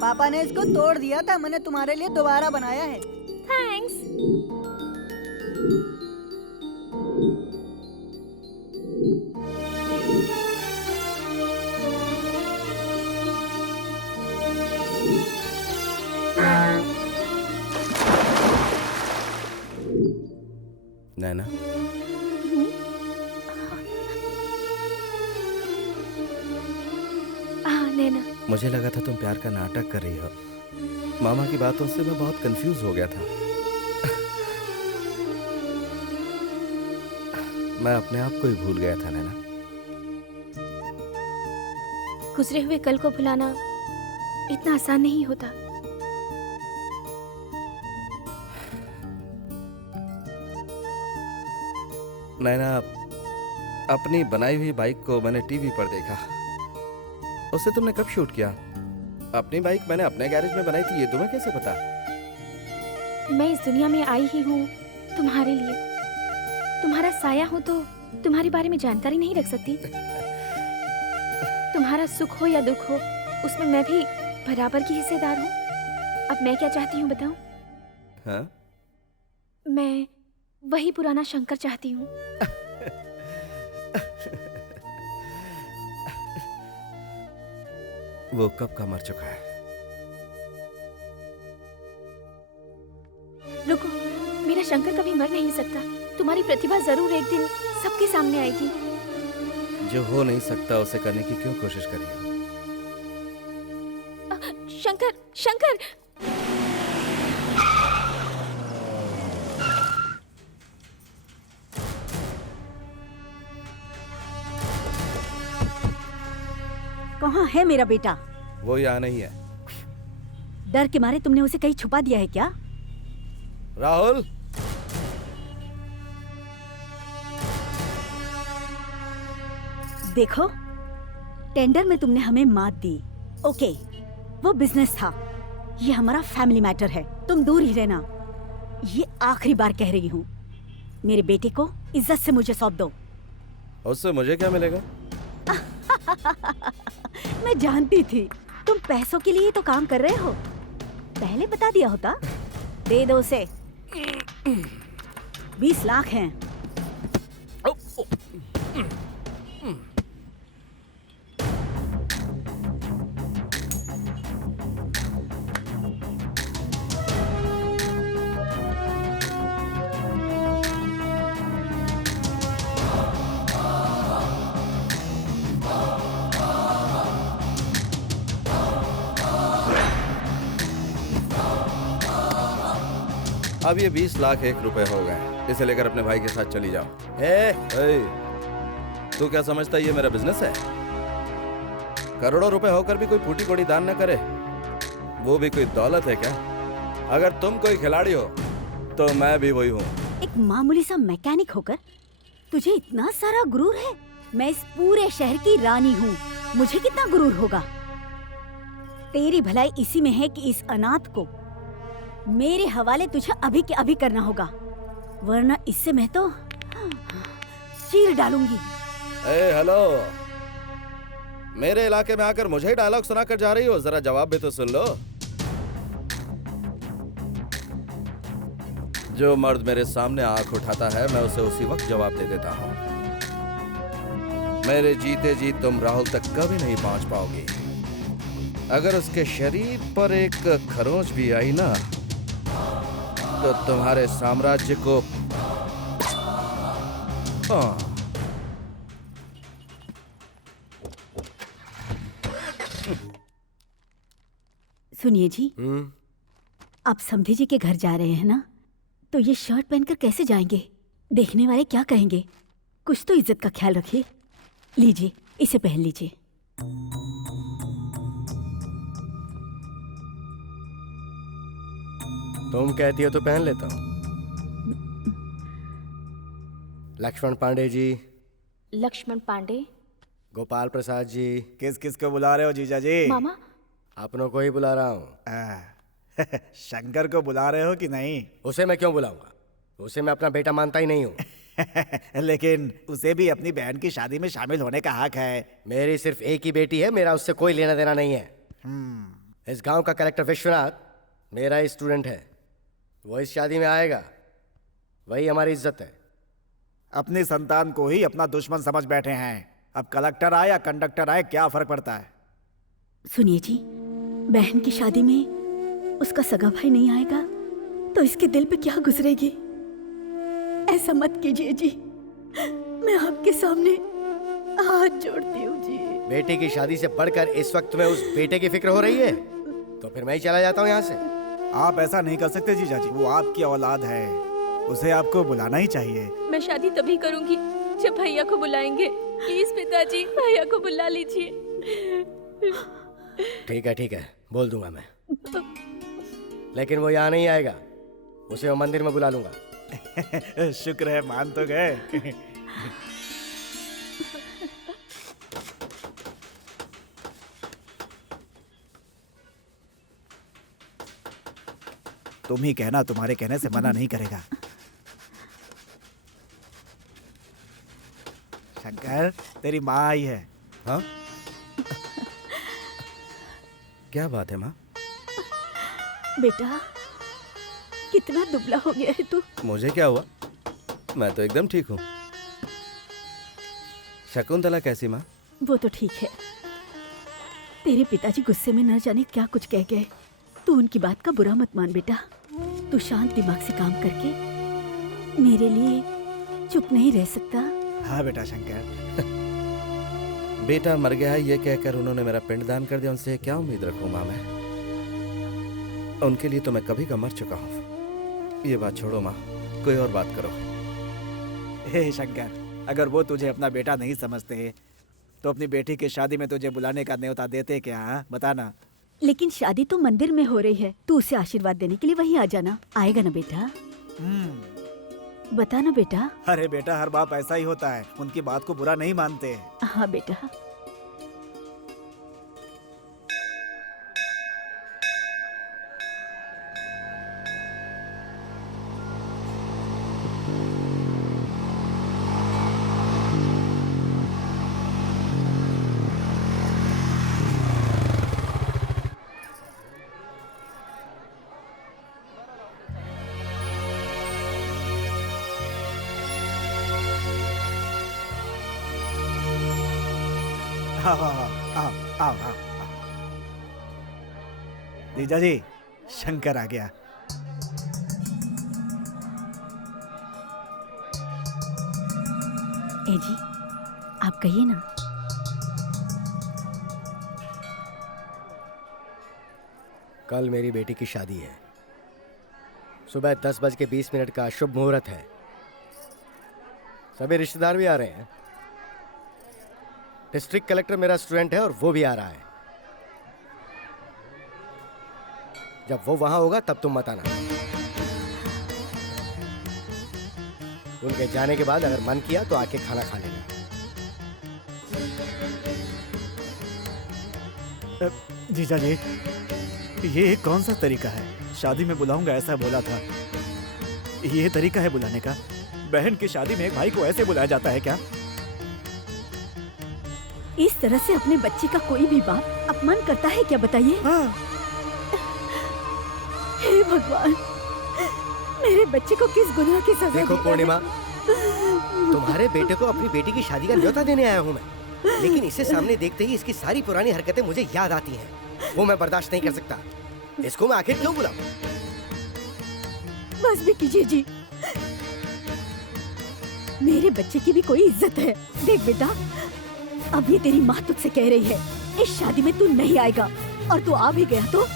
पापा ने इसको तोड़ दिया था, मैंने तुम्हारे लिए दोबारा बनाया है। थैंक्स। नैना, नैना, मुझे लगा था तुम प्यार का नाटक कर रही हो। मामा की बातों से मैं बहुत कंफ्यूज हो गया था। मैं अपने आप को ही भूल गया था नैना। गुजरे हुए कल को भुलाना इतना आसान नहीं होता। नैना, अपनी बनाई हुई बाइक को मैंने टीवी पर देखा। उसे तुमने कब शूट किया? अपनी बाइक मैंने अपने गैरेज में बनाई थी, ये तुम्हें कैसे पता? मैं इस दुनिया में आई ही हूँ तुम्हारे लिए। तुम्हारा साया हो तो तुम्हारे बारे में जानकारी नहीं रख सकती। तुम्हारा सुख हो या दुख हो, उसमें मैं भी बराबर की हिस्सेदार हूँ। अब मैं क्या चाहती हूँ बताऊं? हाँ? मैं वही पुराना शंकर चाहती हूँ। वो कब का मर चुका है। रुको, मेरा शंकर कभी मर नहीं सकता। तुम्हारी प्रतिभा जरूर एक दिन सबके सामने आएगी। जो हो नहीं सकता उसे करने की क्यों कोशिश करी हो? शंकर, शंकर! कहाँ है मेरा बेटा? वो यहाँ नहीं है। डर के मारे तुमने उसे कहीं छुपा दिया है क्या? राहुल, देखो, टेंडर में तुमने हमें मात दी। ओके, वो बिजनेस था, ये हमारा फैमिली मैटर है। तुम दूर ही रहना। ये आखिरी बार कह रही हूँ, मेरे बेटे को इज्जत से मुझे सौंप दो। उससे मुझे क्या मिलेगा? मैं जानती थी तुम पैसों के लिए तो काम कर रहे हो। पहले बता दिया होता। दे दो उसे। 20 लाख हैं। अब ये 20 लाख 1 रुपए हो गए, इसे लेकर अपने भाई के साथ चली जाओ। तू क्या समझता है ये मेरा बिजनेस है? करोड़ों रुपए होकर भी कोई फूटी कोड़ी दान न करे, वो भी कोई दौलत है क्या? अगर तुम कोई खिलाड़ी हो तो मैं भी वही हूँ। एक मामूली सा मैकेनिक होकर तुझे इतना सारा गुरूर है? मैं इस पूरे शहर की रानी हूँ, मुझे कितना गुरूर होगा? तेरी भलाई इसी में है कि इस अनाथ को मेरे हवाले तुझे अभी के अभी करना होगा, वरना इससे मैं तो चीर डालूंगी। हेलो, मेरे इलाके में आकर मुझे ही डायलॉग सुनाकर जा रही हो? जरा जवाब भी तो सुन लो। जो मर्द मेरे सामने आंख उठाता है मैं उसे उसी वक्त जवाब दे देता हूँ। मेरे जीते जी तुम राहुल तक कभी नहीं पहुंच पाओगी। अगर उसके शरीर पर एक खरोंच भी आई ना तो तुम्हारे साम्राज्य को सुनिए जी, आप समधी जी के घर जा रहे हैं ना, तो ये शर्ट पहनकर कैसे जाएंगे? देखने वाले क्या कहेंगे? कुछ तो इज्जत का ख्याल रखिए। लीजिए, इसे पहन लीजिए। तुम कहती हो तो पहन लेता हूँ। लक्ष्मण पांडे जी। लक्ष्मण पांडे? गोपाल प्रसाद जी। किस किस को बुला रहे हो जीजा जी? मामा। अपनों को ही बुला रहा हूँ। शंकर को बुला रहे हो कि नहीं? उसे मैं क्यों बुलाऊंगा? उसे मैं अपना बेटा मानता ही नहीं हूँ। लेकिन उसे भी अपनी बहन की शादी में शामिल होने का हक है। मेरी सिर्फ एक ही बेटी है, मेरा उससे कोई लेना देना नहीं है। इस गांव का कलेक्टर विश्वनाथ मेरा ही स्टूडेंट है, वो इस शादी में आएगा, वही हमारी इज्जत है। अपनी संतान को ही अपना दुश्मन समझ बैठे हैं। अब कलेक्टर आए या कंडक्टर आए क्या फर्क पड़ता है? सुनिए जी, बहन की शादी में उसका सगा भाई नहीं आएगा तो इसके दिल पे क्या गुजरेगी? ऐसा मत कीजिए जी, मैं आपके सामने हाथ जोड़ती हूँ जी। बेटे की शादी से बढ़कर इस वक्त में उस बेटे की फिक्र हो रही है, तो फिर मैं ही चला जाता हूँ यहाँ से। आप ऐसा नहीं कर सकते जीजा जी, वो आपकी औलाद है, उसे आपको बुलाना ही चाहिए। मैं शादी तभी करूंगी जब भैया को बुलाएंगे। प्लीज पिताजी, भैया को बुला लीजिए। ठीक है, बोल दूंगा मैं, लेकिन वो यहाँ नहीं आएगा, उसे मैं मंदिर में बुला लूंगा। शुक्र है मान तो गए। तुम ही कहना, तुम्हारे कहने से मना नहीं करेगा। शंकर, तेरी माँ आई है। हाँ? क्या बात है माँ? बेटा, कितना दुबला हो गया है तू। मुझे क्या हुआ? मैं तो एकदम ठीक हूँ। शकुंतला कैसी माँ? वो तो ठीक है। तेरे पिताजी गुस्से में न जाने क्या कुछ कह गए। तू उनकी बात का बुरा मत मान बेटा। तू शांत दिमाग से काम करके मेरे लिए चुप नहीं रह सकता। हाँ बेटा शंकर। बेटा मर गया है ये कहकर उन्होंने मेरा पिंडदान कर दिया, उनसे क्या उम्मीद रखूं माँ मैं? उनके लिए तो मैं कभी का मर चुका हूँ। ये बात छोड़ो माँ, कोई और बात करो। हे शंकर, अगर वो तुझे अपना बेटा नहीं समझते तो अपनी बेटी की शादी में तुझे बुलाने का न्योता देते क्या? हाँ? बताना। लेकिन शादी तो मंदिर में हो रही है, तू उसे आशीर्वाद देने के लिए वहीं आ जाना। आएगा ना बेटा? बता ना बेटा। अरे बेटा, हर बाप ऐसा ही होता है, उनकी बात को बुरा नहीं मानते। हाँ बेटा। आओ। जीजा जी, शंकर आ गया। ए जी, आप कहिए ना। कल मेरी बेटी की शादी है, सुबह 10:20 का शुभ मुहूर्त है। सभी रिश्तेदार भी आ रहे हैं। डिस्ट्रिक्ट कलेक्टर मेरा स्टूडेंट है और वो भी आ रहा है। जब वो वहां होगा तब तुम मत आना। उनके जाने के बाद अगर मन किया तो आके खाना खा लेना। जीजा जी, ये कौन सा तरीका है? शादी में बुलाऊंगा ऐसा बोला था। ये तरीका है बुलाने का? बहन की शादी में एक भाई को ऐसे बुलाया जाता है क्या? इस तरह से अपने बच्चे का कोई भी बाप अपमान करता है क्या, बताइए? हे भगवान, मेरे बच्चे को किस गुनाह की सजा देखो दी पूर्णिमा, तुम्हारे बेटे को अपनी बेटी की शादी का न्योता देने आया हूँ मैं, लेकिन इसे सामने देखते ही इसकी सारी पुरानी हरकतें मुझे याद आती हैं। वो मैं बर्दाश्त नहीं कर सकता। इसको मैं आखिर क्यों बुलाऊं? बस भी कीजिए जी, मेरे बच्चे की भी कोई इज्जत है। देख बेटा, अभी तेरी माँ तुझसे कह रही है इस शादी में तू नहीं आएगा, और तू आ भी गया तो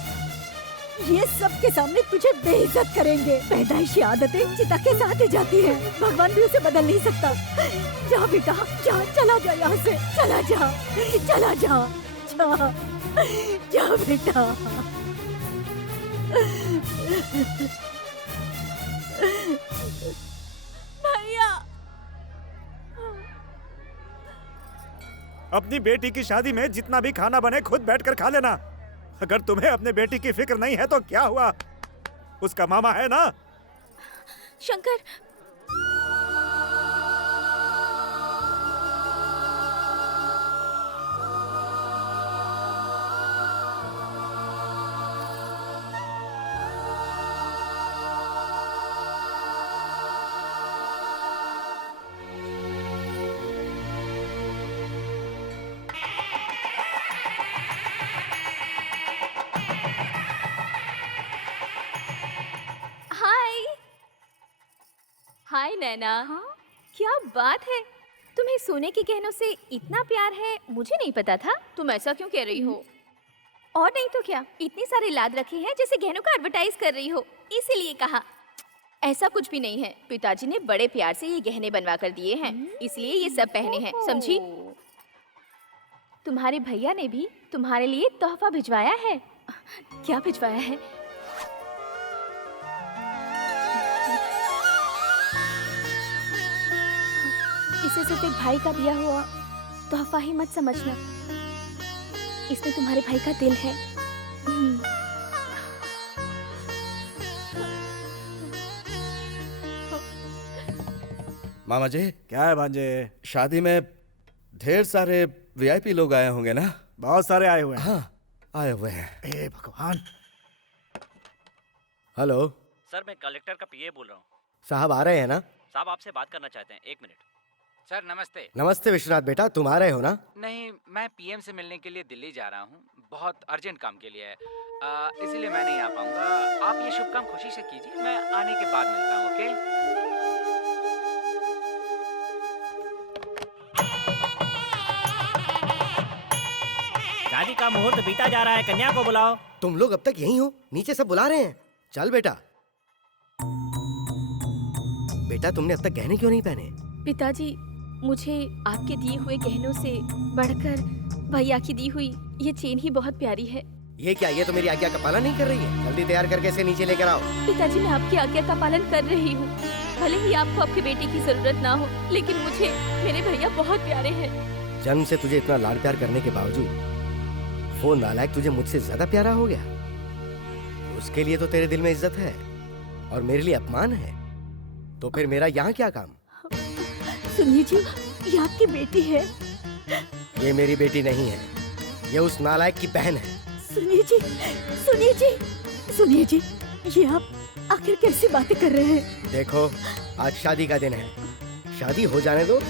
ये सबके सामने तुझे बेइज्जत करेंगे। पैदाइशी आदतें चिता के साथ ही जाती हैं, भगवान भी उसे बदल नहीं सकता। जा बेटा जा, चला जा यहाँ से, चला जा, चला जा, जा, जा बेटा। भैया, अपनी बेटी की शादी में जितना भी खाना बने खुद बैठकर खा लेना। अगर तुम्हें अपने बेटी की फिक्र नहीं है तो क्या हुआ? उसका मामा है ना? शंकर, हाय नैना। क्या बात है, तुम्हें सोने के गहनों से इतना प्यार है, मुझे नहीं पता था। तुम ऐसा क्यों कह रही हो? और नहीं तो क्या, इतनी सारी लाद रखी है जैसे गहनों का एडवर्टाइज कर रही हो, इसीलिए कहा। ऐसा कुछ भी नहीं है, पिताजी ने बड़े प्यार से ये गहने बनवा कर दिए हैं, इसलिए ये सब पहने हैं, समझी? तुम्हारे भैया ने भी तुम्हारे लिए तोहफा भिजवाया है। क्या भिजवाया है? इसे सिर्फ एक भाई का दिया हुआ तोहफा ही मत समझना, इसमें तुम्हारे भाई का दिल है। मामा जी। क्या है भांजे? शादी में ढेर सारे वीआईपी लोग आए होंगे ना? बहुत सारे आए हुए हैं। हाँ, आए हुए हैं। हे भगवान। हेलो सर, मैं कलेक्टर का पीए बोल रहा हूँ। साहब आ रहे हैं ना? साहब आपसे बात करना चाहते हैं, 1 मिनट। सर नमस्ते। नमस्ते विश्वनाथ बेटा, तुम आ रहे हो ना? नहीं, मैं पीएम से मिलने के लिए दिल्ली जा रहा हूँ, बहुत अर्जेंट काम के लिए है, इसीलिए मैं नहीं आ पाऊंगा। आप ये शुभ काम खुशी से कीजिए, मैं आने के बाद मिलता हूँ। ओके? शादी का मुहूर्त बीता जा रहा है, कन्या को बुलाओ। तुम लोग अब तक यहीं हो? नीचे सब बुला रहे हैं। चल बेटा। बेटा तुमने अब तक गहने क्यों नहीं पहने? पिताजी, मुझे आपके दिए हुए गहनों से बढ़कर भैया की दी हुई ये चेन ही बहुत प्यारी है। ये क्या, ये तो मेरी आज्ञा का पालन नहीं कर रही है। जल्दी तैयार करके इसे नीचे लेकर आओ। पिताजी, मैं आपकी आज्ञा का पालन कर रही हूँ। भले ही आपको आपके बेटे की जरूरत ना हो, लेकिन मुझे मेरे भैया बहुत प्यारे हैं। जन्म से तुझे इतना लाड प्यार करने के बावजूद वो नालायक तुझे मुझसे ज्यादा प्यारा हो गया। उसके लिए तो तेरे दिल में इज्जत है और मेरे लिए अपमान है, तो फिर मेरा यहाँ क्या काम? सुनिए जी, ये आपकी बेटी है। ये मेरी बेटी नहीं है, ये उस नालायक की बहन है। सुनिए जी, सुनिए जी, सुनिए जी, ये आप आखिर कैसी बातें कर रहे हैं? देखो, आज शादी का दिन है, शादी हो जाने दो,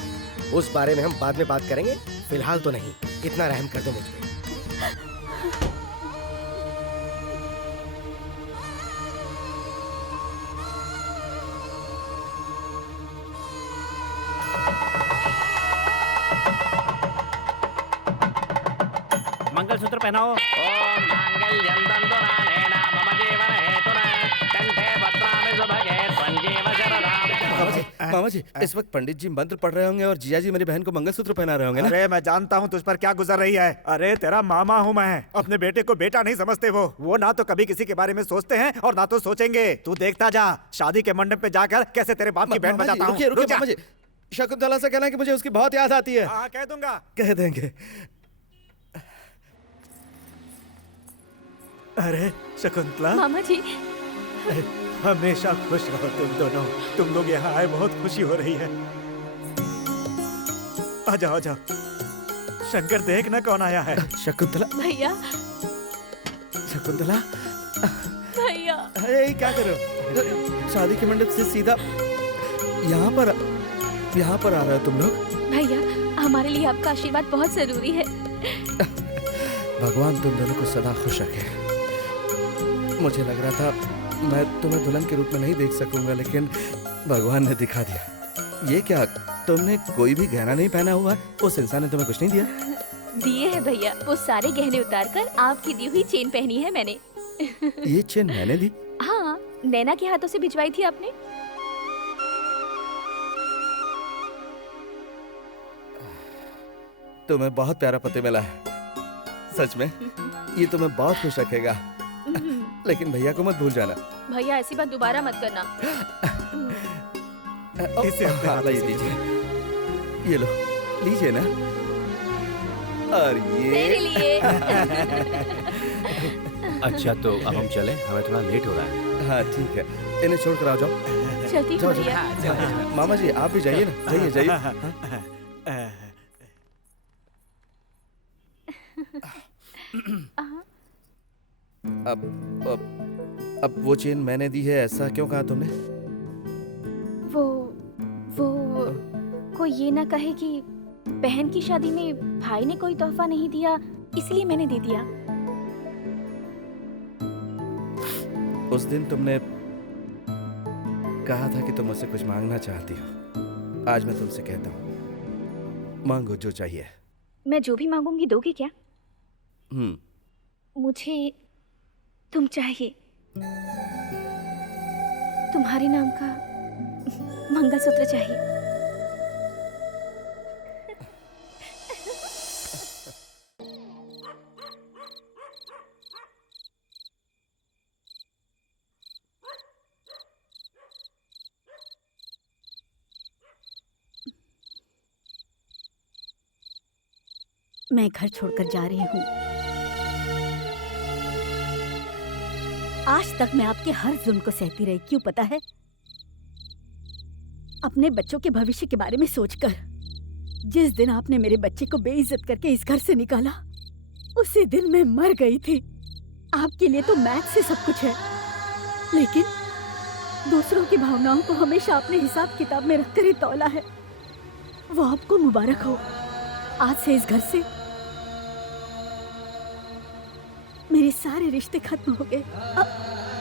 उस बारे में हम बाद में बात करेंगे, फिलहाल तो नहीं। इतना रहम कर दो मुझ पे। मंगलसूत्र पहनाओ। ओम मांगल्यं तन्तुनानेन मम जीवन हेतुना कंठे भद्रामि मामा जी, इस वक्त पंडित जी मंत्र पढ़ रहे होंगे और जिया जी मेरी बहन को मंगलसूत्र पहना रहे होंगे ना? अरे मैं जानता हूँ तुझ पर क्या गुजर रही है। अरे तेरा मामा हूँ मैं, अपने बेटे को बेटा नहीं समझते। वो ना तो कभी किसी के बारे में सोचते हैं और ना तो सोचेंगे। तू देखता जा, शादी के मंडप पे जाकर कैसे तेरे बाप की बैंड बजाता हूँ। रुकिए मामा जी, शकुंतला से कहना कि मुझे उसकी बहुत याद आती है। हाँ कह दूंगा। कह देंगे। अरे शकुंतला। मामा जी। हमेशा खुश रहो तुम दोनों। तुम लोग यहाँ आए बहुत खुशी हो रही है। आ जाओ आ जाओ। शंकर देख ना कौन आया है। शकुंतला। भैया। शकुंतला। भैया। अरे क्या कर रहे हो? शादी के मंडप से सीधा यहाँ पर आ रहे हो तुम लोग? भैया, हमारे लिए आपका आशीर्वाद बहुत जरूरी है। भगवान तुम दोनों को सदा खुश रखे। मुझे लग रहा था मैं तुम्हें दुल्हन के रूप में नहीं देख सकूंगा, लेकिन भगवान ने दिखा दिया। ये क्या, तुमने कोई भी गहना नहीं पहना हुआ? उस इंसान ने तुम्हें कुछ नहीं दिया? दिए है भैया, वो सारे गहने उतार कर आपकी दी हुई चेन पहनी है मैंने। ये चेन मैंने दी? हाँ, नैना के हाथों से भिजवाई थी आपने। तुम्हें बहुत प्यारा पति मिला है, सच में। ये तुम्हें बहुत खुश रखेगा। लेकिन भैया को मत भूल जाना। भैया ऐसी बात दोबारा मत करना। इसे दीजिए। ये लो, लीजिए ना। और ये तेरे लिए। अच्छा तो अब हम चलें, हमें थोड़ा लेट हो रहा है। हाँ ठीक है, इन्हें छोड़ कर आ जाओ। चलती हूँ भैया। मामा जी आप भी जाइए ना, जाइए। अब वो चेन मैंने दी है, ऐसा क्यों कहा तुमने? वो कोई ये ना कहे कि बहन की शादी में भाई ने कोई तोहफा नहीं दिया, इसलिए मैंने दे दिया। उस दिन तुमने कहा था कि तुम मुझसे कुछ मांगना चाहती हो। आज मैं तुमसे कहता हूँ, मांगो जो चाहिए। मैं जो भी मांगूंगी दोगे क्या? मुझे तुम चाहिए। तुम्हारे नाम का मंगलसूत्र चाहिए। मैं घर छोड़कर जा रही हूँ। आज तक मैं आपके हर जुल्म को सहती रही, क्यों पता है? अपने बच्चों के भविष्य के बारे में सोचकर। जिस दिन आपने मेरे बच्चे को बेइज्जत करके इस घर से निकाला, उसी दिन मैं मर गई थी। आपके लिए तो मैथ से सब कुछ है, लेकिन दूसरों की भावनाओं को हमेशा अपने हिसाब किताब में रखकर ही तौला है। वो आपको मुबारक हो। आज से इस घर से मेरे सारे रिश्ते खत्म हो गए।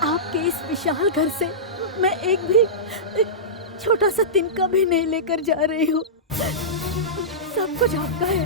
आपके इस विशाल घर से मैं एक भी छोटा सा तिनका भी नहीं लेकर जा रही हूँ। सब कुछ आपका है।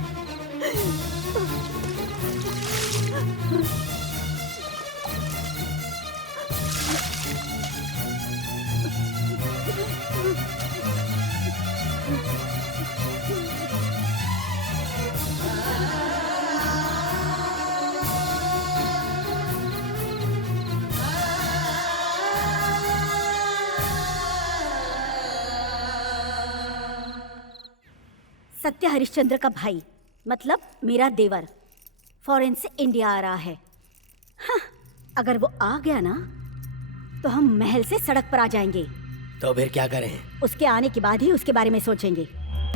सत्य हरिश्चंद्र का भाई, मतलब मेरा देवर, फॉरेन से इंडिया आ रहा है। हाँ, अगर वो आ गया ना तो हम महल से सड़क पर आ जाएंगे। तो फिर क्या करें? उसके आने के बाद ही उसके बारे में सोचेंगे।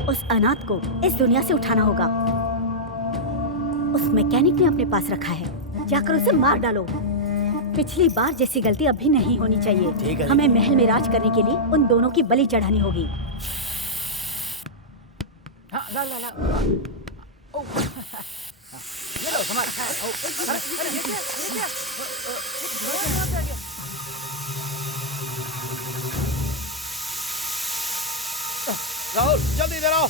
उस अनाथ को इस दुनिया से उठाना होगा। उस मैकेनिक ने अपने पास रखा है, जाकर उसे मार डालो। पिछली बार जैसी गलती अभी नहीं होनी चाहिए। हमें महल में राज करने के लिए उन दोनों की बलि चढ़ानी होगी। ला ला ला। ये लो संभाल। राहुल जल्दी इधर आओ।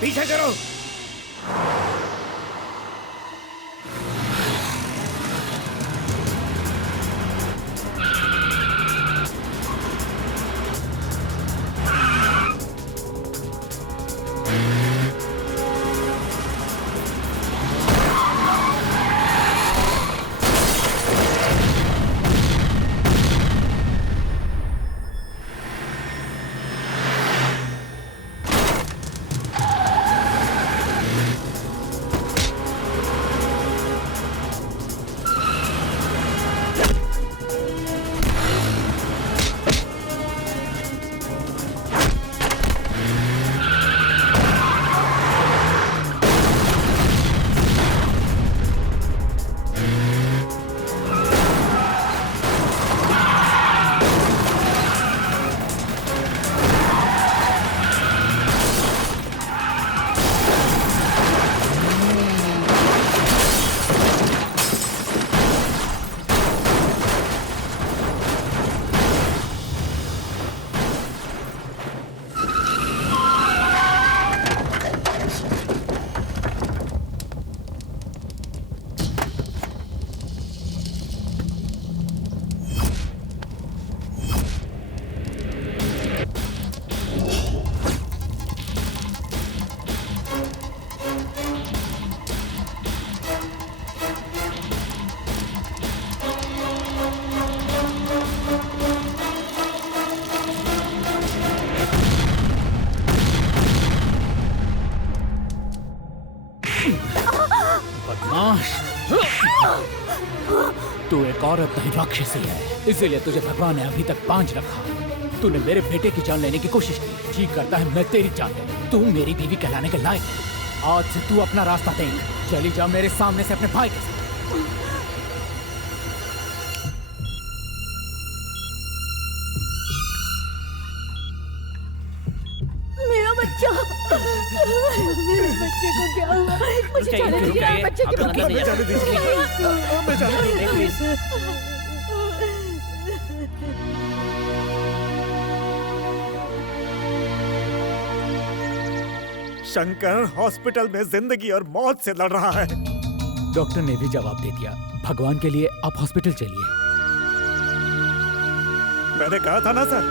पीछे करो। तू एक औरत नहीं राक्षसी है, इसीलिए तुझे भगवान ने अभी तक बांझ रखा। तूने मेरे बेटे की जान लेने की कोशिश की, जी करता है मैं तेरी जान लूं। तू मेरी बीवी कहलाने के लायक है। आज से तू अपना रास्ता देख, चली जा मेरे सामने से अपने भाई के साथ। मेरा बच्चा, मेरे बच्चे को क्या हुआ? मुझे जाने दीजिए, बच्चे की बात हमें जाने दीजिए, हमें जाने दीजिए। शंकर हॉस्पिटल में जिंदगी और मौत से लड़ रहा है। डॉक्टर ने भी जवाब दे दिया। भगवान के लिए आप हॉस्पिटल चलिए। मैंने कहा था ना सर,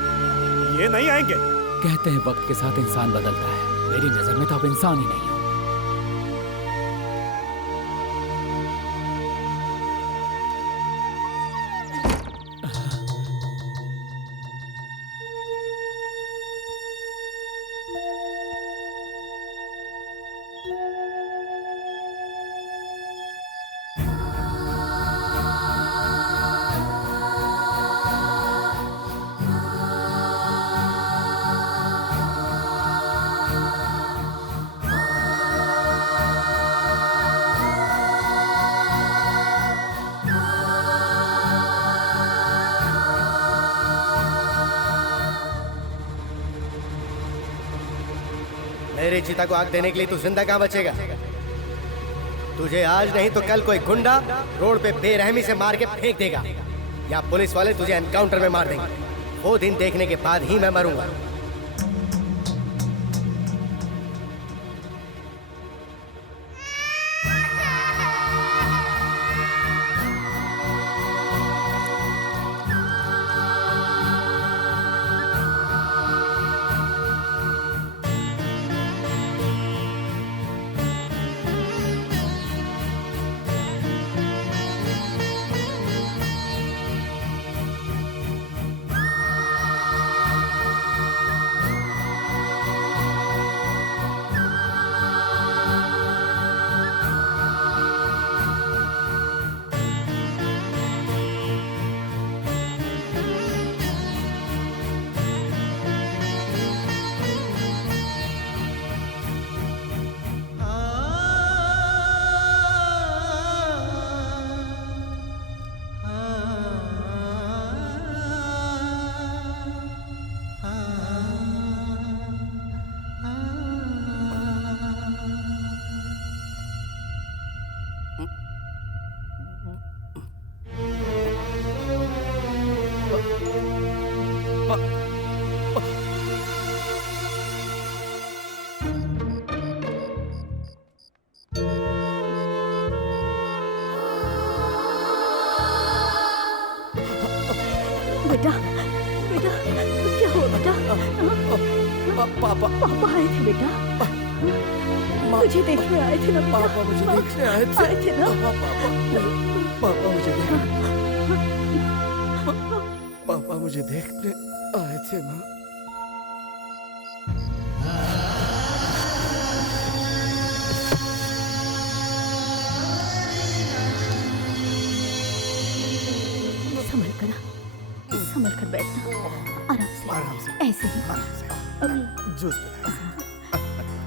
ये नहीं आएंगे। कहते हैं वक्त के साथ इंसान बदलता है, मेरी नजर में तो आप इंसान ही नहीं हो। मेरे चिता को आग देने के लिए तू जिंदा कहाँ बचेगा? तुझे आज नहीं तो कल कोई गुंडा रोड पे बेरहमी से मार के फेंक देगा, या पुलिस वाले तुझे एनकाउंटर में मार देंगे। वो दिन देखने के बाद ही मैं मरूंगा। पापा आए थे बेटा। मुझे देखने आए थे ना बेटा। पापा मुझे देखने आए थे ना। पापा मुझे देखने आए थे माँ। संभल कर बैठना, आराम से ऐसे ही जूस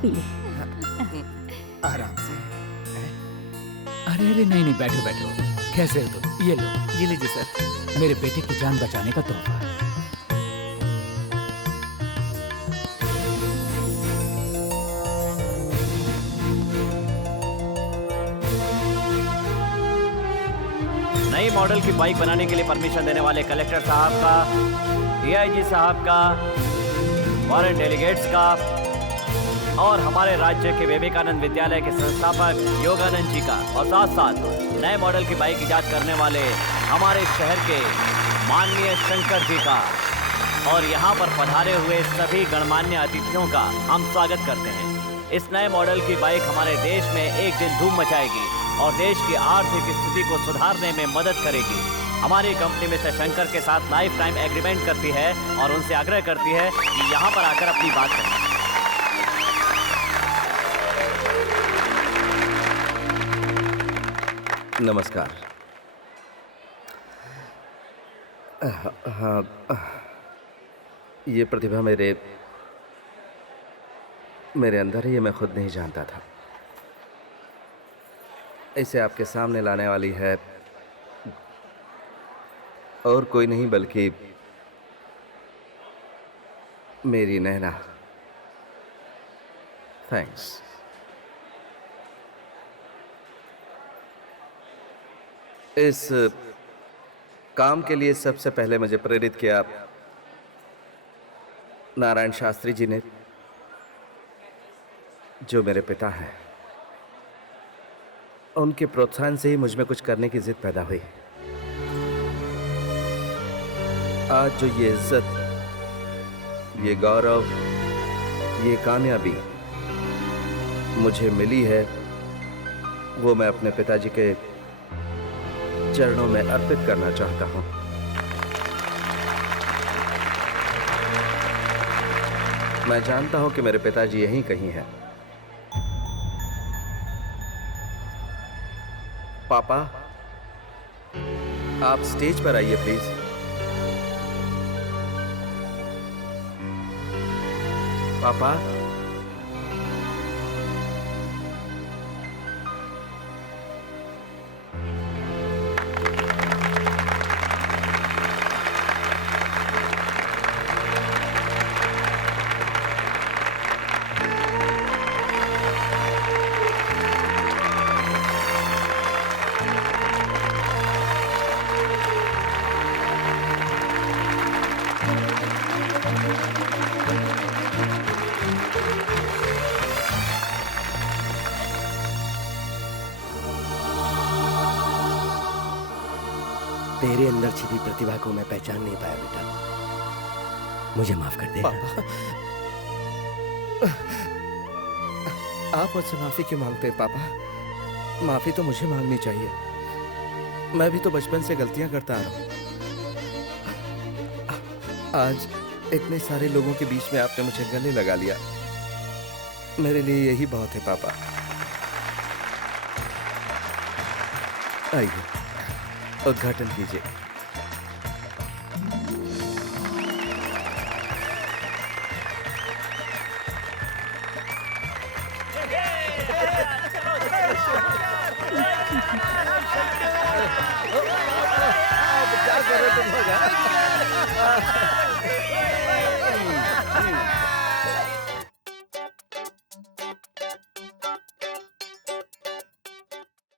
पी ले। आराम से। अरे अरे नहीं नहीं, बैठो बैठो। कैसे हो तुम? ये लो। ये लीजिए सर। मेरे बेटे की जान बचाने का तोहफा। नई मॉडल की बाइक बनाने के लिए परमिशन देने वाले कलेक्टर साहब का, डीआईजी साहब का, फॉरेन डेलीगेट्स का और हमारे राज्य के विवेकानंद विद्यालय के संस्थापक योगानंद जी का, और साथ साथ नए मॉडल की बाइक ईजाद करने वाले हमारे शहर के माननीय शंकर जी का और यहाँ पर पधारे हुए सभी गणमान्य अतिथियों का हम स्वागत करते हैं। इस नए मॉडल की बाइक हमारे देश में एक दिन धूम मचाएगी और देश की आर्थिक स्थिति को सुधारने में मदद करेगी। हमारी कंपनी मिस्टर शंकर के साथ लाइफ टाइम एग्रीमेंट करती है और उनसे आग्रह करती है कि यहाँ पर आकर अपनी बात करें। नमस्कार। हाँ, ये प्रतिभा मेरे अंदर है, ये मैं खुद नहीं जानता था। इसे आपके सामने लाने वाली है और कोई नहीं बल्कि मेरी नैना। थैंक्स। इस काम के लिए सबसे पहले मुझे प्रेरित किया नारायण शास्त्री जी ने, जो मेरे पिता हैं। उनके प्रोत्साहन से ही मुझ में कुछ करने की जिद पैदा हुई। आज जो ये इज्जत, ये गौरव, ये कामयाबी मुझे मिली है, वो मैं अपने पिताजी के चरणों में अर्पित करना चाहता हूं। मैं जानता हूं कि मेरे पिताजी यहीं कहीं हैं। पापा, आप स्टेज पर आइए प्लीज। पापा, तेरे अंदर छिपी प्रतिभा को मैं पहचान नहीं पाया बेटा, मुझे माफ कर दे। आप मुझसे माफी क्यों मांगते हैं पापा? माफी तो मुझे मांगनी चाहिए। मैं भी तो बचपन से गलतियां करता आ रहा हूं। आज इतने सारे लोगों के बीच में आपने मुझे गले लगा लिया, मेरे लिए यही बहुत है पापा। आइए, उद्घाटन कीजिए। क्या कर रहे तुम लोग?